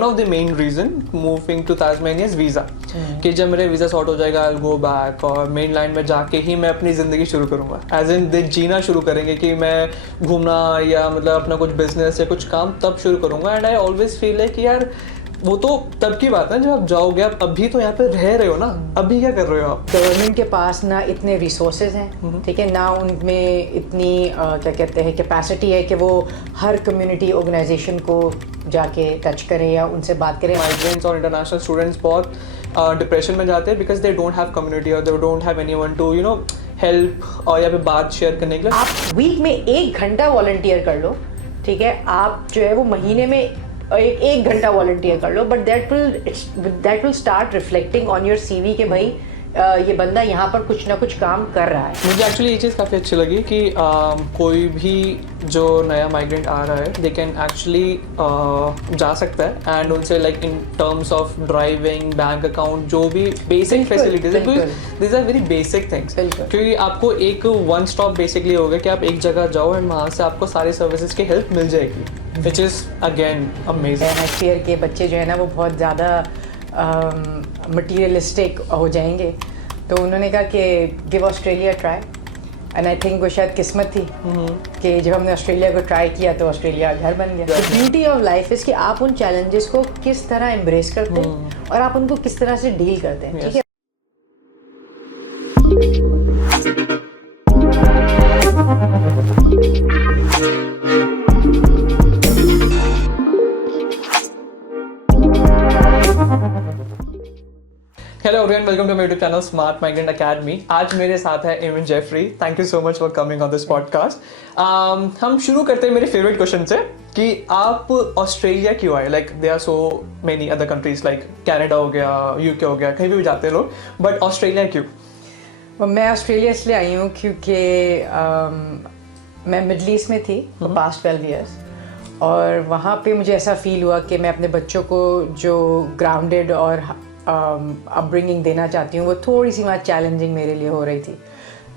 One of the main reason moving to Tasmania is visa, कि जब मेरे visa sort हो जाएगा आई विल गो बैक और मेन लैंड में जाके ही मैं अपनी ज़िंदगी शुरू करूँगा, एज इन जीना शुरू करेंगे कि मैं घूमना या मतलब अपना कुछ बिजनेस या कुछ काम तब शुरू करूँगा। एंड आई ऑलवेज फील है कि यार वो तो तब की बात है जब आप जाओगे, आप अभी तो यहाँ पे रह रहे हो ना, अभी क्या कर रहे हो आप? गवर्नमेंट के पास ना इतने रिसोर्सेज हैं, ठीक है, ना उनमें इतनी क्या कहते हैं कैपेसिटी है कि वो हर कम्युनिटी ऑर्गेनाइजेशन को जाके टच करें या उनसे बात करें। माइग्रेंट्स और इंटरनेशनल स्टूडेंट्स बहुत डिप्रेशन में जाते हैं because they don't have community और they don't have anyone to you know help और या फिर बात शेयर करने के लिए। आप वीक में 1 घंटा वॉलंटियर कर लो, ठीक है, आप जो है वो महीने में एक घंटा वॉलंटियर कर लो, but that will start reflecting on your CV के भाई ये बंदा यहाँ पर कुछ ना कुछ काम कर रहा है। मुझे एक्चुअली ये चीज़ काफ़ी अच्छी लगी कि कोई भी जो नया माइग्रेंट आ रहा है दे कैन एक्चुअली जा सकता है एंड उनसे like in terms of driving, bank account, जो भी बेसिक फैसिलिटीज है, this are very basic things, क्योंकि आपको एक वन स्टॉप बेसिकली होगा कि आप एक जगह जाओ एंड वहाँ से आपको सारी सर्विसेज की हेल्प मिल जाएगी, which is again amazing. Next year के बच्चे जो है ना वो बहुत ज़्यादा मटीरियलिस्टिक हो जाएंगे, तो उन्होंने कहा कि give Australia try, and I think वो शायद किस्मत थी कि जब हमने ऑस्ट्रेलिया को ट्राई किया तो ऑस्ट्रेलिया घर बन गया। The beauty of life is कि आप उन चैलेंजेस को किस तरह एम्ब्रेस करते हैं और आप उनको किस तरह से डील करते हैं, ठीक है। Hello everyone, welcome to my YouTube channel smart migrant academy. आज मेरे साथ है Emin Jeffrey. Thank you so much for coming on this podcast. हम शुरू करते हैं मेरे फेवरेट क्वेश्चन से कि आप ऑस्ट्रेलिया क्यों आए? Like they are so many other countries, like Canada हो गया, यूके हो गया, कहीं भी जाते हैं लोग, बट ऑस्ट्रेलिया क्यों? मैं ऑस्ट्रेलिया इसलिए आई हूँ क्योंकि मैं मिडल ईस्ट में थी फॉर पास्ट 12 ईयर्स, और वहाँ पे मुझे ऐसा फील हुआ कि मैं अपने बच्चों को जो ग्राउंडेड और अपब्रिंगिंग देना चाहती हूँ वो थोड़ी सी वहाँ चैलेंजिंग मेरे लिए हो रही थी।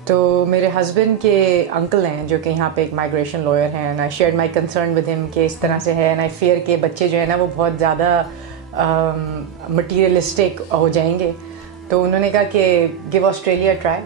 तो मेरे हस्बैंड के अंकल हैं जो कि यहाँ पे एक माइग्रेशन लॉयर हैं, and I shared my concern with him कि इस तरह से है, एंड आई फियर के बच्चे जो है ना वो बहुत ज़्यादा मटीरियलिस्टिक हो जाएंगे, तो उन्होंने कहा कि give Australia try,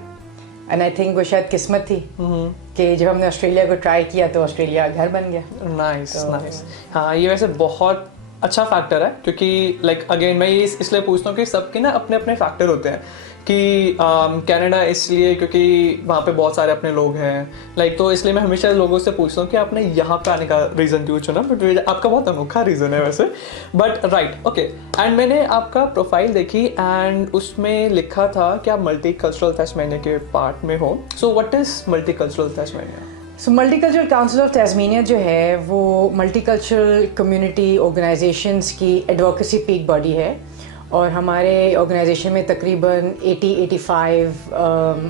and I think वो शायद किस्मत थी कि जब हमने ऑस्ट्रेलिया को ट्राई किया तो ऑस्ट्रेलिया घर बन गया। Nice nice. हाँ, ये वैसे बहुत अच्छा फैक्टर है, क्योंकि लाइक अगेन मैं ये इसलिए पूछता हूँ कि सबके ना अपने अपने फैक्टर होते हैं कि कनाडा इसलिए क्योंकि वहाँ पे बहुत सारे अपने लोग हैं, लाइक तो इसलिए मैं हमेशा लोगों से पूछता हूँ कि आपने यहाँ पे आने का रीज़न क्यों चुना, बट आपका बहुत अनोखा रीज़न है वैसे, बट राइट ओके। एंड मैंने आपका प्रोफाइल देखी एंड उसमें लिखा था कि आप मल्टी कल्चरल तास्मानिया के पार्ट में हो। So what is multi cultural Tasmania? So multicultural council of Tasmania जो है वो मल्टीकल्चरल कम्युनिटी ऑर्गेनाइजेशंस की एडवोकेसी पीक बॉडी है, और हमारे ऑर्गेनाइजेशन में तकरीबन 80-85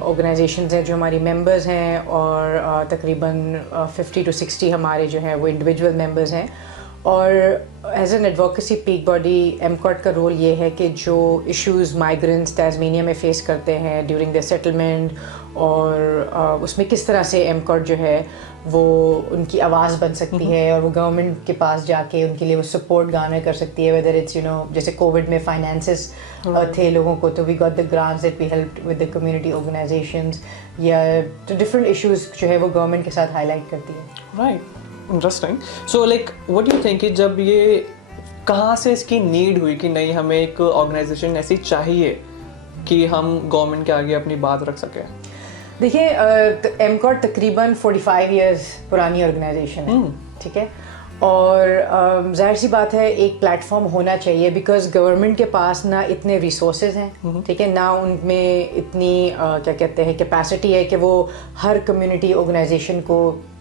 ऑर्गेनाइजेशंस हैं जो हमारी मेंबर्स हैं, और तकरीबन 50 to 60 हमारे जो हैं वो इंडिविजुअल मेंबर्स हैं। और as an advocacy peak body MCOT का रोल ये है कि जो इश्यूज़ माइग्रेंट्स तास्मानिया में फ़ेस करते हैं ड्यूरिंग द सेटलमेंट, और उसमें किस तरह से एमकॉट जो है वो उनकी आवाज़ बन सकती है और वो गवर्नमेंट के पास जाके उनके लिए वो सपोर्ट गार्नर कर सकती है, वेदर इट्स जैसे कोविड में फाइनेंसेस थे लोगों को, तो we got the grants that we helped with the community organisations, या तो डिफरेंट इश्यूज़ जो है वो गवर्नमेंट के साथ हाईलाइट करती है। Right, interesting. So like what do you think कि जब ये कहाँ से इसकी नीड हुई कि नहीं हमें एक ऑर्गेनाइजेशन ऐसी चाहिए कि हम गवर्नमेंट के आगे अपनी बात रख सकें? देखिए, एमकॉट तकरीबन 45 इयर्स पुरानी ऑर्गेनाइजेशन है, ठीक है, और जाहिर सी बात है एक प्लेटफॉर्म होना चाहिए, बिकॉज गवर्नमेंट के पास ना इतने रिसोर्सेज हैं, ठीक है, ना उनमें इतनी क्या कहते हैं कैपेसिटी है कि वो हर कम्युनिटी ऑर्गेनाइजेशन को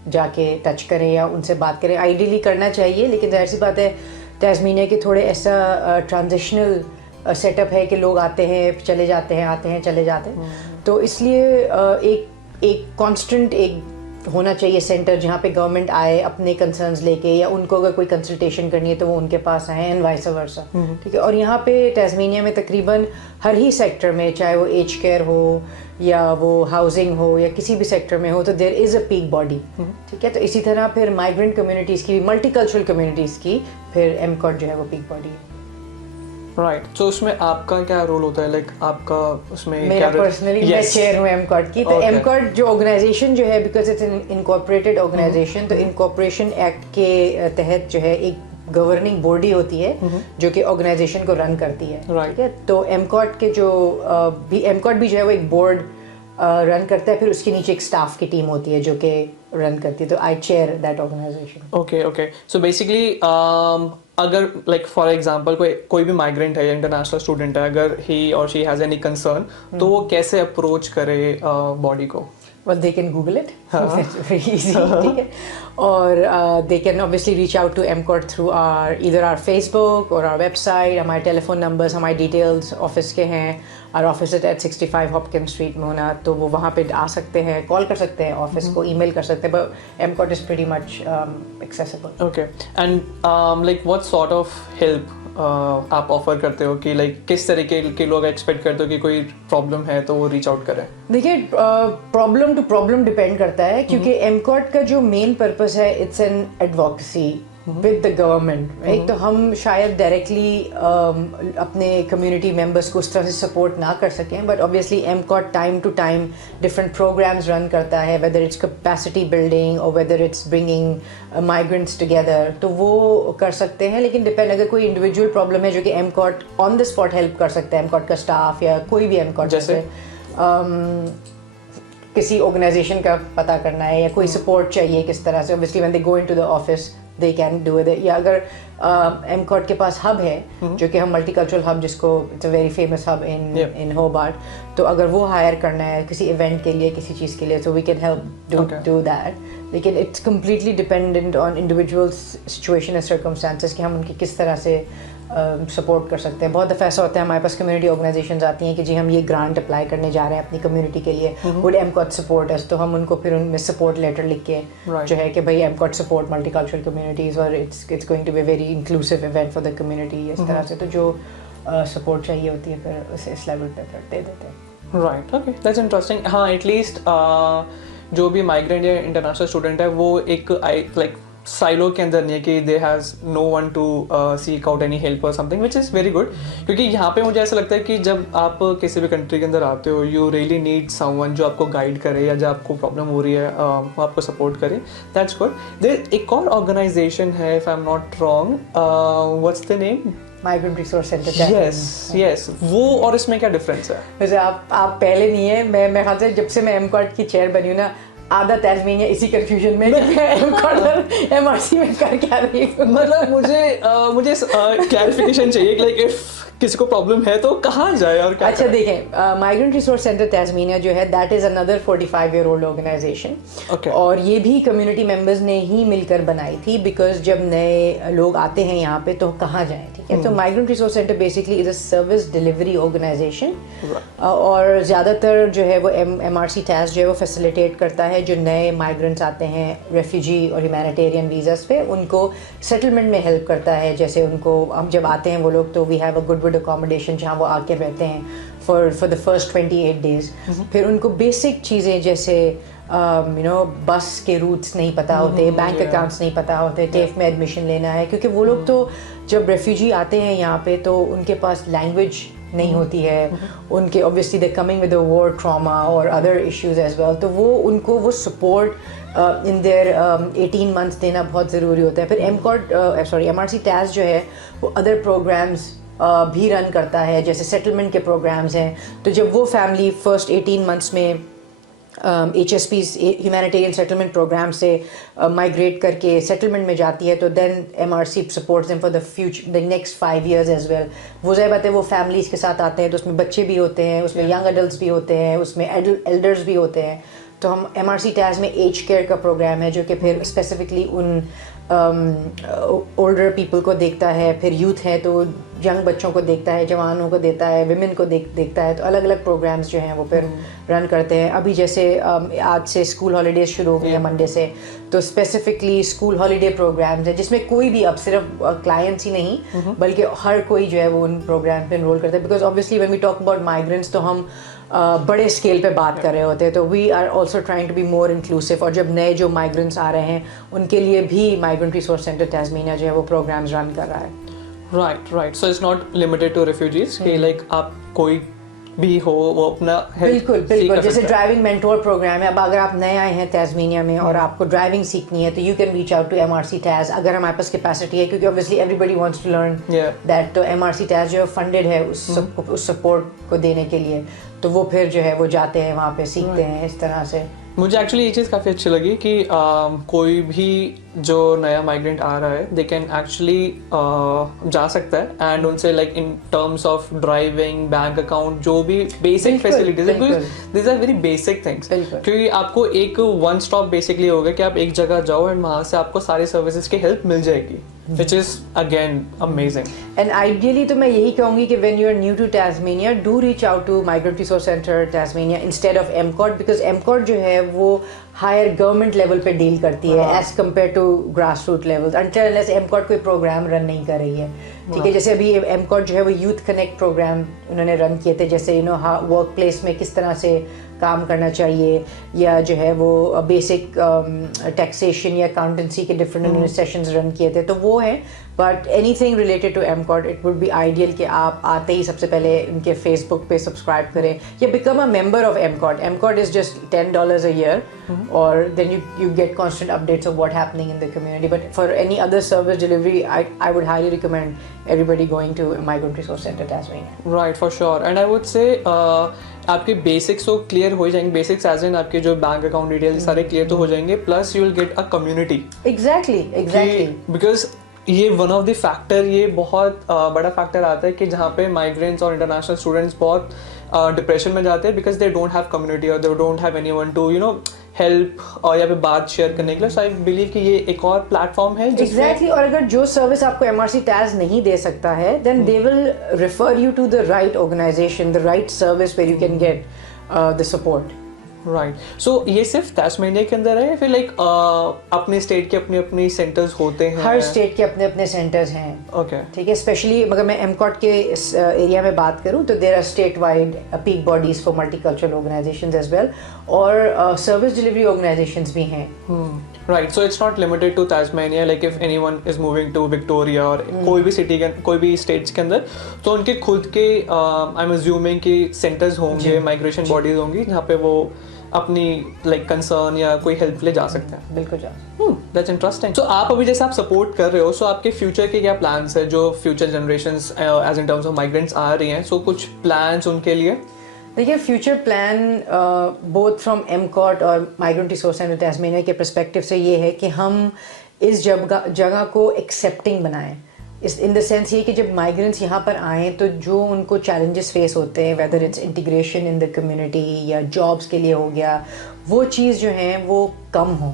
जाके टच करें या उनसे बात करें। आइडियली करना चाहिए, लेकिन जाहिर सी बात है तास्मानिया के थोड़े ऐसा ट्रांजिशनल सेटअप है कि लोग आते हैं चले जाते हैं, आते हैं चले जाते हैं, तो इसलिए एक कांस्टेंट एक होना चाहिए सेंटर जहाँ पे गवर्नमेंट आए अपने कंसर्न्स लेके, या उनको अगर कोई कंसल्टेशन करनी है तो वो उनके पास आए, एंड वाइस वर्सा, ठीक है। और यहाँ पे तास्मानिया में तकरीबन हर ही सेक्टर में, चाहे वो एज केयर हो या वो हाउसिंग हो या किसी भी सेक्टर में हो, तो there is a peak body, ठीक है। तो इसी तरह फिर माइग्रेंट कम्युनिटीज़ की, मल्टीकल्चरल कम्युनिटीज़ की फिर एमकॉट जो है वो पीक बॉडी है। राइट, तो उसमें आपका क्या रोल होता है, लाइक आपका उसमें मेरा क्या पर्सनली मैं चेयर हूँ एमकॉट की। तो एमकॉट जो ऑर्गेनाइजेशन जो है, because it's an incorporated organisation, तो इनकॉर्पोरेशन एक्ट के तहत जो है एक गवर्निंग बॉडी होती है जो कि ऑर्गेनाइजेशन को रन करती है, ठीक है। तो एमकॉट के जो एमकॉट भी जो है वो एक बोर्ड रन करता है, फिर उसके नीचे एक स्टाफ की टीम होती है जो कि रन करती है। तो I chair that organisation. Okay, so basically अगर लाइक फॉर एग्जांपल कोई भी माइग्रेंट है या इंटरनेशनल स्टूडेंट है, अगर ही और शी हैज़ एनी कंसर्न, तो वो कैसे अप्रोच करे बॉडी को? Well, they can Google it. It's very easy. ठीक है। और they can obviously reach out to MCOT through either our Facebook or our website. हमारे टेलीफोन नंबर्स, हमारे डिटेल्स ऑफिस के हैं। Our office is at 65 Hopkins Street में होना, तो वो वहाँ पे आ सकते हैं, कॉल कर सकते हैं ऑफिस को, ईमेल कर सकते हैं, but MCOT is pretty much accessible. Okay, and like what sort of help आप ऑफर करते हो कि लाइक किस तरीके के लोग एक्सपेक्ट करते हो कि कोई प्रॉब्लम है तो वो रीच आउट करें? देखिए, प्रॉब्लम टू प्रॉब्लम डिपेंड करता है, क्योंकि एमकॉट का जो मेन पर्पस है it's an advocacy with the government, right. तो हम शायद डायरेक्टली अपने कम्युनिटी मेंबर्स को उस तरह से सपोर्ट ना कर सकें, but obviously MCOT time to time different programs run करता है, वेदर इट्स कैपेसिटी बिल्डिंग और whether it's bringing migrants together, तो वो कर सकते हैं। लेकिन डिपेंड, अगर कोई इंडिविजुअल प्रॉब्लम है जो कि एमकॉट ऑन द स्पॉट हेल्प कर सकता है, एमकॉट का स्टाफ या कोई भी एमकॉट, जैसे किसी ऑर्गेनाइजेशन का पता करना है या कोई सपोर्ट चाहिए किस तरह से, obviously when they go into the office they can do it. या अगर एमकॉट के पास हब है जो कि हम मल्टीकल्चरल हब, जिसको it's a very famous hub in Hobart, तो अगर वो हायर करना है किसी इवेंट के लिए, किसी चीज़ के लिए, तो we can help do that. लेकिन it's completely dependent on individual situation and circumstances कि हम उनकी किस तरह से सपोर्ट कर सकते हैं। बहुत दफ़ा ऐसा होता है हमारे पास कम्युनिटी ऑर्गेनाइजेशंस आती हैं कि जी हम ये ग्रांट अप्लाई करने जा रहे हैं अपनी कम्युनिटी के लिए, वुड एमकॉट सपोर्ट अस, तो हम उनको फिर उनमें सपोर्ट लेटर लिख के जो है कि भाई एमकॉट सपोर्ट मल्टीकल्चरल कम्युनिटीज़ और it's going to be very inclusive event for the community, इस तरह से। तो जो सपोर्ट चाहिए होती है फिर उसे इस लेवल पे फिर दे देते हैं। Right, okay, that's interesting. हाँ, एटलीस्ट जो भी माइग्रेंट या इंटरनेशनल स्टूडेंट है वो एक लाइक साइलो के अंदर नहीं है कि they has no one to seek out any help और something, which is very good. क्योंकि यहाँ पे मुझे ऐसा लगता है कि जब आप किसी भी कंट्री के अंदर आते हो, यू रियली नीड समवन जो आपको गाइड करे या जो आपको प्रॉब्लम हो रही है वो आपको सपोर्ट करे। That's good. देयर एक और ऑर्गेनाइजेशन है, if I am not wrong, what's the name? Migrant resource centre. Yes, वो और इसमें क्या डिफरेंस है? वैसे आप पहले नहीं है, मैं ख्याल से जब से मैं एमकॉट की चेयर बनी हूँ ना, आधा तस्मीनिया इसी कंफ्यूजन में एमआरसी में कर क्या रही हूँ। मतलब मुझे क्लैरिफिकेशन चाहिए कि लाइक इफ किसी को प्रॉब्लम है तो कहाँ जाए और क्या? अच्छा, देखें, माइग्रेंट रिसोर्स सेंटर तस्मीनिया जो है that is another 45-year-old organisation. और ये भी कम्युनिटी मेंबर्स ने ही मिलकर बनाई थी, बिकॉज जब नए लोग आते हैं यहाँ पे तो कहाँ जाएं, ठीक है। तो migrant resource centre basically is a service delivery organisation, और ज़्यादातर जो है वो MRC TAS जो है वो फैसिलिटेट करता है जो नए माइग्रेंट्स आते हैं रेफ्यूजी और ह्यूमैनिटेरियन वीज़ास पे, उनको सेटलमेंट में हेल्प करता है। जैसे उनको हम जब आते हैं वो लोग, तो we have a good accommodation जहाँ वो आके रहते हैं फॉर द फर्स्ट 28 डेज। फिर उनको बेसिक चीज़ें जैसे बस के रूट्स नहीं पता होते, बैंक अकाउंट्स नहीं पता होते, टेफ में एडमिशन लेना है, क्योंकि वो लोग तो जब रेफ्यूजी आते हैं यहाँ पे तो उनके पास लैंग्वेज नहीं होती है, उनके obviously they coming with a war trauma और अदर इश्यूज एज वेल, तो वो उनको वो सपोर्ट इन देयर 18 months देना बहुत ज़रूरी होता है। फिर MRC TAS जो है वो अदर प्रोग्राम्स भी रन करता है, जैसे सेटलमेंट के प्रोग्राम्स हैं। तो जब वो फैमिली फर्स्ट 18 months में HSPs ह्यूमैनिटेरियन सेटलमेंट प्रोग्राम से माइग्रेट करके सेटलमेंट में जाती है, तो then MRC supports them for the future the next 5 years as well. वो ज़ाहिर बात है वो फैमिलीज़ के साथ आते हैं, तो उसमें बच्चे भी होते हैं, उसमें यंग एडल्ट्स भी होते हैं, उसमें एल्डर्स भी होते हैं। तो हम MRC TAS में एज केयर का प्रोग्राम है जो कि फिर स्पेसिफिकली उन ओल्डर पीपल को देखता है। फिर यूथ है तो यंग बच्चों को देखता है, जवानों को देता है, विमेन को देखता है, तो अलग अलग प्रोग्राम्स जो हैं वो फिर रन करते हैं। अभी जैसे आज से स्कूल हॉलीडेज शुरू हो गई है मंडे से, तो स्पेसिफिकली स्कूल हॉलीडे प्रोग्राम्स है जिसमें कोई भी, अब सिर्फ क्लाइंट्स ही नहीं बल्कि हर कोई जो है वो उन प्रोग्राम पे इनरोल करता है। Because obviously when we talk about migrants तो हम बड़े स्केल पे बात कर रहे होते हैं, तो we are also trying to be more inclusive. और जब नए जो माइग्रेंट्स आ रहे हैं उनके लिए भी माइग्रेंट रिसोर्स सेंटर टास्मेनिया जो है वो प्रोग्राम्स रन कर रहा है। Right, so it's not limited to refugees कि लाइक आप कोई भी हो वो अपना बिल्कुल जैसे ड्राइविंग मेंटोर प्रोग्राम है। अब अगर आप नए आए हैं ताज़मीनिया में और आपको ड्राइविंग सीखनी है तो you can reach out to MRC TAS अगर हमारे पास कैपेसिटी है, क्योंकि obviously everybody wants to learn that. तो MRC TAS जो फंडेड है उस सपोर्ट को देने के लिए, तो वो फिर जो है वो जाते हैं वहाँ पे सीखते हैं इस तरह से। मुझे एक्चुअली ये चीज़ काफ़ी अच्छी लगी कि कोई भी जो नया माइग्रेंट आ रहा है दे कैन एक्चुअली जा सकता है एंड उनसे like in terms of driving, bank account, जो भी बेसिक फैसिलिटीज है, this are very basic things. क्योंकि आपको एक वन स्टॉप बेसिकली होगा कि आप एक जगह जाओ एंड वहाँ से आपको सारी सर्विसेज की हेल्प मिल जाएगी, which is again amazing. And ideally तो मैं यही कहूँगी कि when you are new to Tasmania, do reach out to Migrant Resource Center Tasmania instead of MCOT, because MCOT जो है वो हायर गवर्नमेंट लेवल पे डील करती है as compare to grass root level, until unless MCOT कोई programme run नहीं कर रही है। ठीक है, जैसे अभी MCOT जो है वो यूथ कनेक्ट प्रोग्राम उन्होंने रन किए थे, जैसे वर्क प्लेस में किस तरह से काम करना चाहिए, या जो है वो बेसिक टैक्सेशन या अकाउंटेंसी के डिफरेंट उन्होंने सेशंस रन किए थे, तो वो है। But anything related to MCOT it would be ideal कि आप आते ही सबसे पहले उनके फेसबुक पे सब्सक्राइब करें या become a member of MCOT. MCOT is just $10 a year, or then you get constant updates of what happening in the community. But for any other service delivery, I would highly recommend everybody going to Migrant Resource Center Tasmania. Right, for sure. And I would say आपके basics तो clear हो जाएंगे, basics as in आपके जो bank account details सारे clear तो हो जाएंगे, plus you will get a community. Exactly because ये वन ऑफ द फैक्टर, ये बहुत बड़ा फैक्टर आता है कि जहाँ पे माइग्रेंट्स और इंटरनेशनल स्टूडेंट्स बहुत डिप्रेशन में जाते हैं because they don't have community और they don't have anyone to help और या फिर बात शेयर करने के लिए। सो आई बिलीव कि ये एक और प्लेटफॉर्म है एग्जैक्टली। और अगर जो सर्विस आपको MRC TAS नहीं दे सकता है, then they will refer you to the right organisation, the right service where you can get the support. Right, so ये सिर्फ तास्मेनिया के अंदर है या फिर लाइक अपने स्टेट के अपने अपने सेंटर्स होते हैं? हर स्टेट के अपने अपने सेंटर्स हैं। ओके, ठीक है। स्पेशली अगर मैं MCOT के इस एरिया में बात करूं तो there are state wide peak bodies for multicultural organisations as well, और सर्विस डिलीवरी ऑर्गेनाइजेशंस भी हैं। Right, so it's not limited to Tasmania, like if anyone is moving to Victoria और कोई भी सिटी के, कोई भी स्टेट्स के अंदर, तो उनके खुद के आई एम अज्यूमिंग कि सेंटर्स होंगे, माइग्रेशन बॉडीज होंगी जहाँ पे वो अपनी लाइक कंसर्न या कोई हेल्प ले जा सकते हैं। बिल्कुल जा। That's interesting. सो आप अभी जैसे आप सपोर्ट कर रहे हो, सो आपके फ्यूचर के क्या प्लान्स है जो future generations as in terms of migrants आ रही हैं, सो कुछ प्लान्स उनके लिए? देखिए, future plan both from MCOT और माइग्रेंट रिसोर्स सेंटर टास्मेनिया के पर्सपेक्टिव से ये है कि हम इस जगह को एक्सेप्टिंग बनाएं, इस इन द सेंस ये कि जब माइग्रेंट्स यहाँ पर आएँ तो जो उनको चैलेंजेस फेस होते हैं, whether it's integration in the community या जॉब्स के लिए हो गया, वो चीज़ जो है वो कम हो।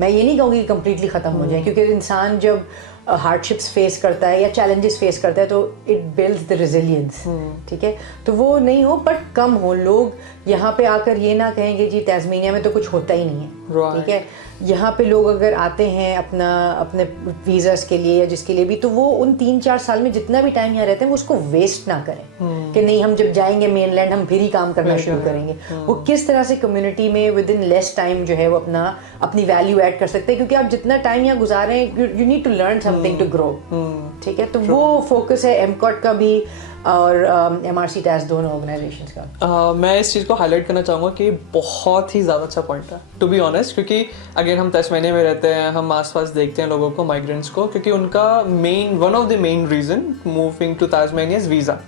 मैं ये नहीं कहूँगी कि कम्प्लीटली ख़त्म हो जाए, क्योंकि इंसान जब हार्डशिप्स फेस करता है या चैलेंजेस फेस करता है तो इट बिल्ड्स द रेजिलियंस। ठीक है, तो वो नहीं हो बट कम हो। लोग यहाँ पे आकर ये ना कहेंगे जी तास्मेनिया में तो कुछ होता ही नहीं है। ठीक है, यहाँ पे लोग अगर आते हैं अपने वीज़ास के लिए या जिसके लिए भी, तो वो उन 3-4 साल में जितना भी टाइम यहाँ रहते हैं वो उसको वेस्ट ना करें कि नहीं हम जब जाएंगे मेनलैंड हम फिर ही काम करना शुरू करेंगे। वो किस तरह से कम्युनिटी में विद इन लेस टाइम जो है वो अपनी वैल्यू ऐड कर सकते हैं, क्योंकि आप जितना टाइम यहाँ गुजारें you need to learn something to grow. ठीक है, तो वो फोकस है MCOT का भी और MRC TAS दोनों ऑर्गेनाइजेशंस का। मैं इस चीज़ को हाईलाइट करना चाहूँगा कि बहुत ही ज़्यादा अच्छा पॉइंट है टू बी ऑनेस्ट, क्योंकि अगेन हम तास्मेनिया में रहते हैं, हम आसपास देखते हैं लोगों को, माइग्रेंट्स को, क्योंकि उनका one of the main reason moving to Tasmania is visa,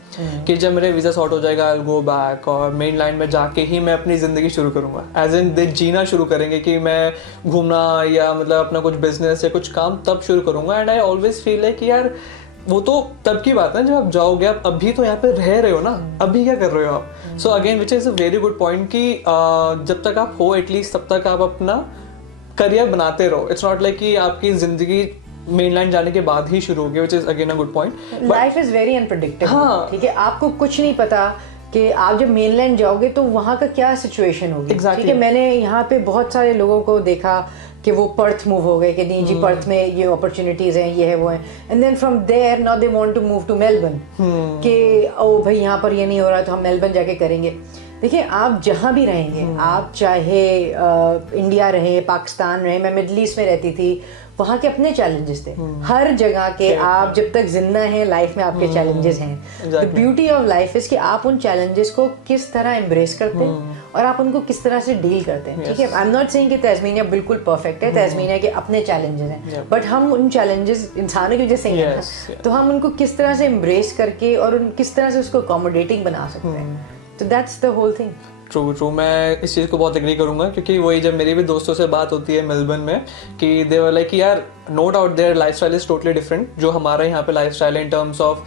कि जब मेरे वीज़ा सॉर्ट हो जाएगा आई विल गो बैक और मेन लाइन में जाके ही मैं अपनी ज़िंदगी शुरू करूँगा, एज इन दे जीना शुरू करेंगे कि मैं घूमना या मतलब अपना कुछ बिजनेस या कुछ काम तब शुरू करूँगा। एंड आई ऑलवेज फील है कि यार वो तो तब की बात है जब आप जाओगे, आप अभी तो यहाँ पे रह रहे हो ना, अभी क्या कर रहे हो आप? So again which is a very good point कि जब तक आप हो एटलीस्ट तब तक आप अपना करियर बनाते रहो। इट्स नॉट लाइक कि आपकी ज़िंदगी मेनलैंड जाने के बाद ही शुरू हो गया, which is again a good point. Life is very unpredictable. हाँ। ठीक है, आपको कुछ नहीं पता कि आप जब मेनलैंड जाओगे तो वहाँ का क्या सिचुएशन होगी। ठीक है, मैंने यहाँ पे बहुत सारे लोगों को देखा कि वो पर्थ मूव हो गए कि नहीं जी पर्थ में ये अपॉर्चुनिटीज हैं, ये है वो है, and then from there now they want to move to Melbourne कि ओ भाई यहाँ पर ये नहीं हो रहा तो हम मेलबर्न जाके करेंगे। देखिए, आप जहाँ भी रहेंगे, आप चाहे इंडिया रहे, पाकिस्तान रहे, मैं मिडल ईस्ट में रहती थी, वहाँ के अपने चैलेंजेस थे। हर जगह के आप जब तक जिंदा हैं लाइफ में आपके चैलेंजेस हैं। The beauty of life is कि आप उन चैलेंजेस को किस तरह एम्ब्रेस करते हैं और आप उनको किस तरह से डील करते हैं। ठीक है, आई एम नॉट सेइंग कि तस्मानिया बिल्कुल परफेक्ट है, तस्मानिया के अपने चैलेंजेस हैं, बट हम उन चैलेंजेस इंसानों की वजह से ही हैं ना, तो हम उनको किस तरह से एम्ब्रेस करके और किस तरह से उसको अकोमोडेटिंग बना सकते हैं। तो that's the whole thing. True, मैं इस चीज़ को बहुत एग्री करूंगा, क्योंकि वही जब मेरी भी दोस्तों से बात होती है मेलबर्न में कि दे वर लाइक यार no doubt their lifestyle is totally different जो हमारा यहाँ पे लाइफस्टाइल है इन टर्म्स ऑफ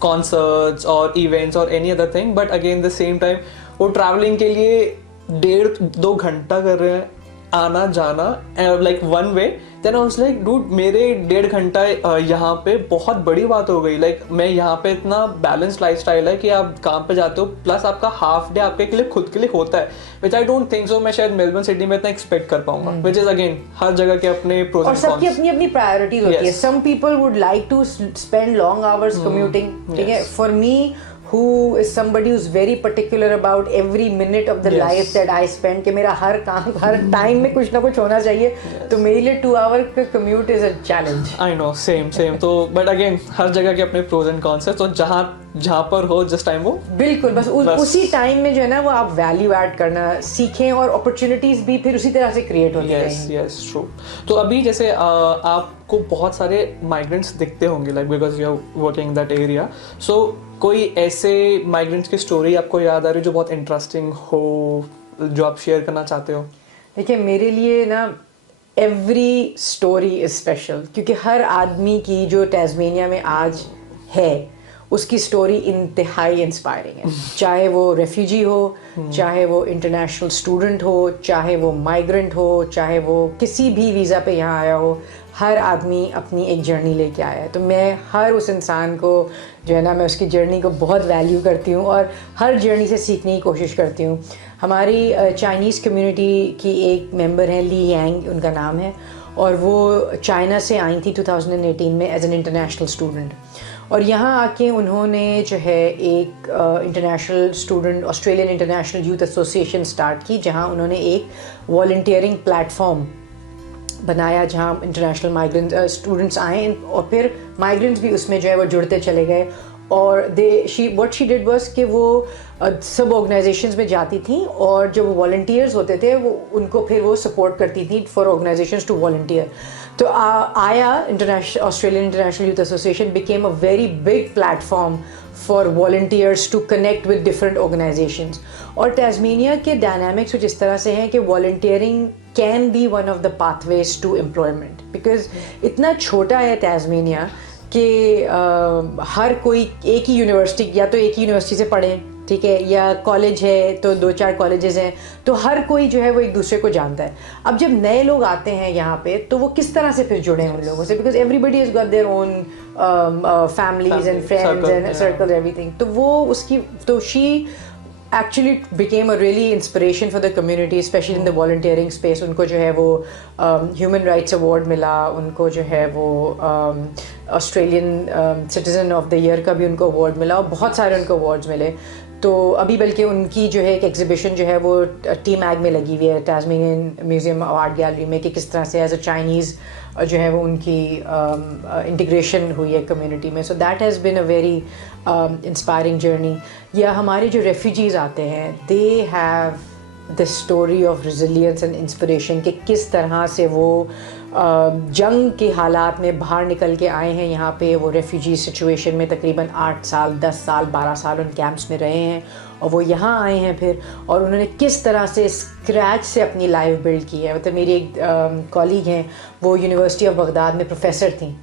कॉन्सर्ट्स और इवेंट्स और any other thing, but again the same time वो ट्रैवलिंग के लिए 1.5-2 घंटा कर रहे हैं आना जाना, like one way. Then I was like dude, मेरे 1.5 घंटा यहाँ पे बहुत बड़ी बात हो गई। लाइक मैं यहाँ पे इतना बैलेंस लाइफस्टाइल है कि आप काम पे जाते हो प्लस आपका हाफ डे आपके लिए खुद के लिए होता है, विच आई डोंट थिंक सो मैं शायद मेलबर्न सिटी में इतना एक्सपेक्ट कर पाऊंगा। विच इज अगेन हर जगह के अपने प्रोस और सबकी अपनी अपनी प्रायोरिटीज होती है। Some people would like to spend long hours commuting. ठीक है, for me who is somebody who's very particular about every minute of the life that I spend, कि मेरा हर काम हर टाइम में कुछ ना कुछ होना चाहिए, तो मेरे लिए 2 hour का commute is a challenge. I know, same तो but again हर जगह के अपने pros and cons है, तो जहाँ पर हो जिस टाइम वो बिल्कुल बस उसी टाइम में जो है ना वो आप वैल्यू ऐड करना सीखें और अपॉर्चुनिटीज भी फिर उसी तरह से क्रिएट होती रहेंगी। Yes true. तो अभी जैसे आपको बहुत सारे माइग्रेंट्स दिखते होंगे like because you are working that area, so कोई ऐसे माइग्रेंट्स की स्टोरी आपको याद आ रही है जो बहुत इंटरेस्टिंग हो जो आप शेयर करना चाहते हो? देखिए, मेरे लिए ना एवरी स्टोरी इज स्पेशल, क्योंकि हर आदमी की जो टैस्मेनिया में आज है उसकी स्टोरी इंतहाई इंस्पायरिंग है। चाहे वो रेफ्यूजी हो, चाहे वो इंटरनेशनल स्टूडेंट हो, चाहे वो माइग्रेंट हो, चाहे वो किसी भी वीज़ा पे यहाँ आया हो, हर आदमी अपनी एक जर्नी लेके आया है। तो मैं हर उस इंसान को जो है ना, मैं उसकी जर्नी को बहुत वैल्यू करती हूँ और हर जर्नी से सीखने की कोशिश करती हूँ। हमारी चाइनीज़ कम्युनिटी की एक मेंबर हैं, ली यांग उनका नाम है, और वो चाइना से आई थी 2018 में एज एन इंटरनेशनल स्टूडेंट, और यहाँ आके उन्होंने जो है एक international student Australian international youth association start की, जहाँ उन्होंने एक वॉलंटियरिंग प्लेटफॉर्म बनाया जहाँ इंटरनेशनल माइग्रेंट स्टूडेंट्स आए और फिर माइग्रेंट्स भी उसमें जो है वो जुड़ते चले गए। और व्हाट शी डिड वाज कि वो सब ऑर्गेनाइजेशंस में जाती थी और जो वॉलंटियर्स होते थे वो उनको फिर वो सपोर्ट करती थी फॉर ऑर्गेनाइजेशंस टू वॉलंटियर। तो आया international Australian international youth association became a very big platform for volunteers to connect with different organisations. और टैस्मेनिया के डायनामिक्स कुछ इस तरह से हैं कि volunteering can be one of the pathways to employment, because इतना छोटा है टैस्मेनिया कि हर कोई एक ही यूनिवर्सिटी या तो एक ही यूनिवर्सिटी से पढ़े, ठीक है, या कॉलेज है तो 2-4 कॉलेजेस हैं, तो हर कोई जो है वो एक दूसरे को जानता है। अब जब नए लोग आते हैं यहाँ पे तो वो किस तरह से फिर जुड़े हैं उन लोगों से, because everybody has got their own families and friends and circle everything. तो वो उसकी तो she actually became a really inspiration for the community, especially in the volunteering space. उनको जो है वो Human Rights Award मिला, उनको जो है वो Australian Citizen of the Year का भी उनको award मिला और बहुत सारे उनको awards मिले। तो अभी बल्कि उनकी जो है एक एग्जीबिशन जो है वो टी-मैग में लगी हुई है, टास्मेनियन म्यूजियम आर्ट गैलरी में, कि किस तरह से एज अ चाइनीज़ जो है वो उनकी इंटीग्रेशन हुई है कम्युनिटी में। So that has been a very inspiring journey. या हमारे जो रेफ्यूजीज़ आते हैं, they have the story of resilience and inspiration, कि किस तरह से वो जंग के हालात में बाहर निकल के आए हैं यहाँ पे। वो रेफ्यूजी सिचुएशन में तकरीबन 8 साल 10 साल 12 साल उन कैंप्स में रहे हैं और वो यहाँ आए हैं फिर, और उन्होंने किस तरह से स्क्रैच से अपनी लाइफ बिल्ड की है। मतलब मेरी एक कॉलीग हैं, वो यूनिवर्सिटी ऑफ बगदाद में प्रोफेसर थी,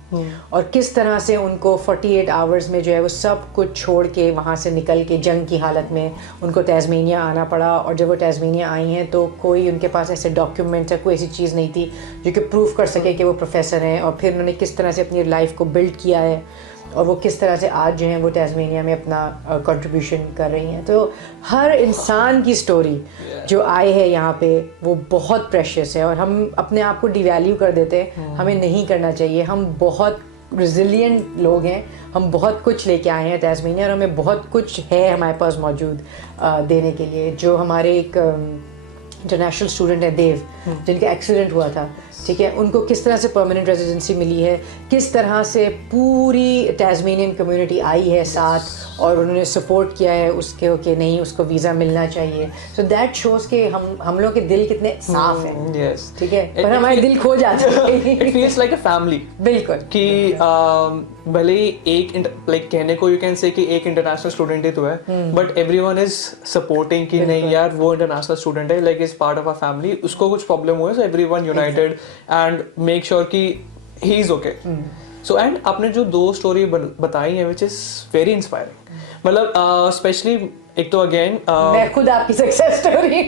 और किस तरह से उनको 48 आवर्स में जो है वो सब कुछ छोड़ के वहाँ से निकल के जंग की हालत में उनको टैस्मेनिया आना पड़ा। और जब वो टैस्मेनिया आई हैं तो कोई उनके पास ऐसे डॉक्यूमेंट्स या कोई ऐसी चीज़ नहीं थी जो कि प्रूफ कर सके कि वो प्रोफेसर हैं, और फिर उन्होंने किस तरह से अपनी लाइफ को बिल्ड किया है, और वो किस तरह से आज जो हैं वो टास्मेनिया में अपना कंट्रीब्यूशन कर रही हैं। तो हर इंसान की स्टोरी जो आए है यहाँ पे वो बहुत प्रेशियस है, और हम अपने आप को डिवैल्यू कर देते हैं। हमें नहीं करना चाहिए। हम बहुत रेजिलिएंट लोग हैं, हम बहुत कुछ लेके आए हैं टास्मेनिया, और हमें बहुत कुछ है हमारे पास मौजूद देने के लिए। जो हमारे एक इंटरनेशनल स्टूडेंट है देव, जिनका एक्सीडेंट हुआ था, ठीक है, उनको किस तरह से परमानेंट रेजिडेंसी मिली है, किस तरह से पूरी टास्मेनियन कम्युनिटी आई है साथ, और उन्होंने सपोर्ट किया है उसके कि नहीं उसको वीज़ा मिलना चाहिए। सो दैट शोज कि हम लोग के दिल कितने साफ हैं। यस, ठीक है, पर हमारे दिल खो जाते हैं। It feels like a family. बिल्कुल कि भले ही एक लाइक कहने को यू कैन से कि एक इंटरनेशनल स्टूडेंट ही तो है, बट एवरीवन इज सपोर्टिंग कि नहीं यार वो इंटरनेशनल स्टूडेंट है, like is part of a family, उसको कुछ प्रॉब्लम हुआ है, so everyone united and make sure कि he is okay. So and आपने जो 2 स्टोरी बताई है विच इज वेरी इंस्पायरिंग। मतलब स्पेशली एक तो अगेन मैं खुद आपकी सक्सेस स्टोरी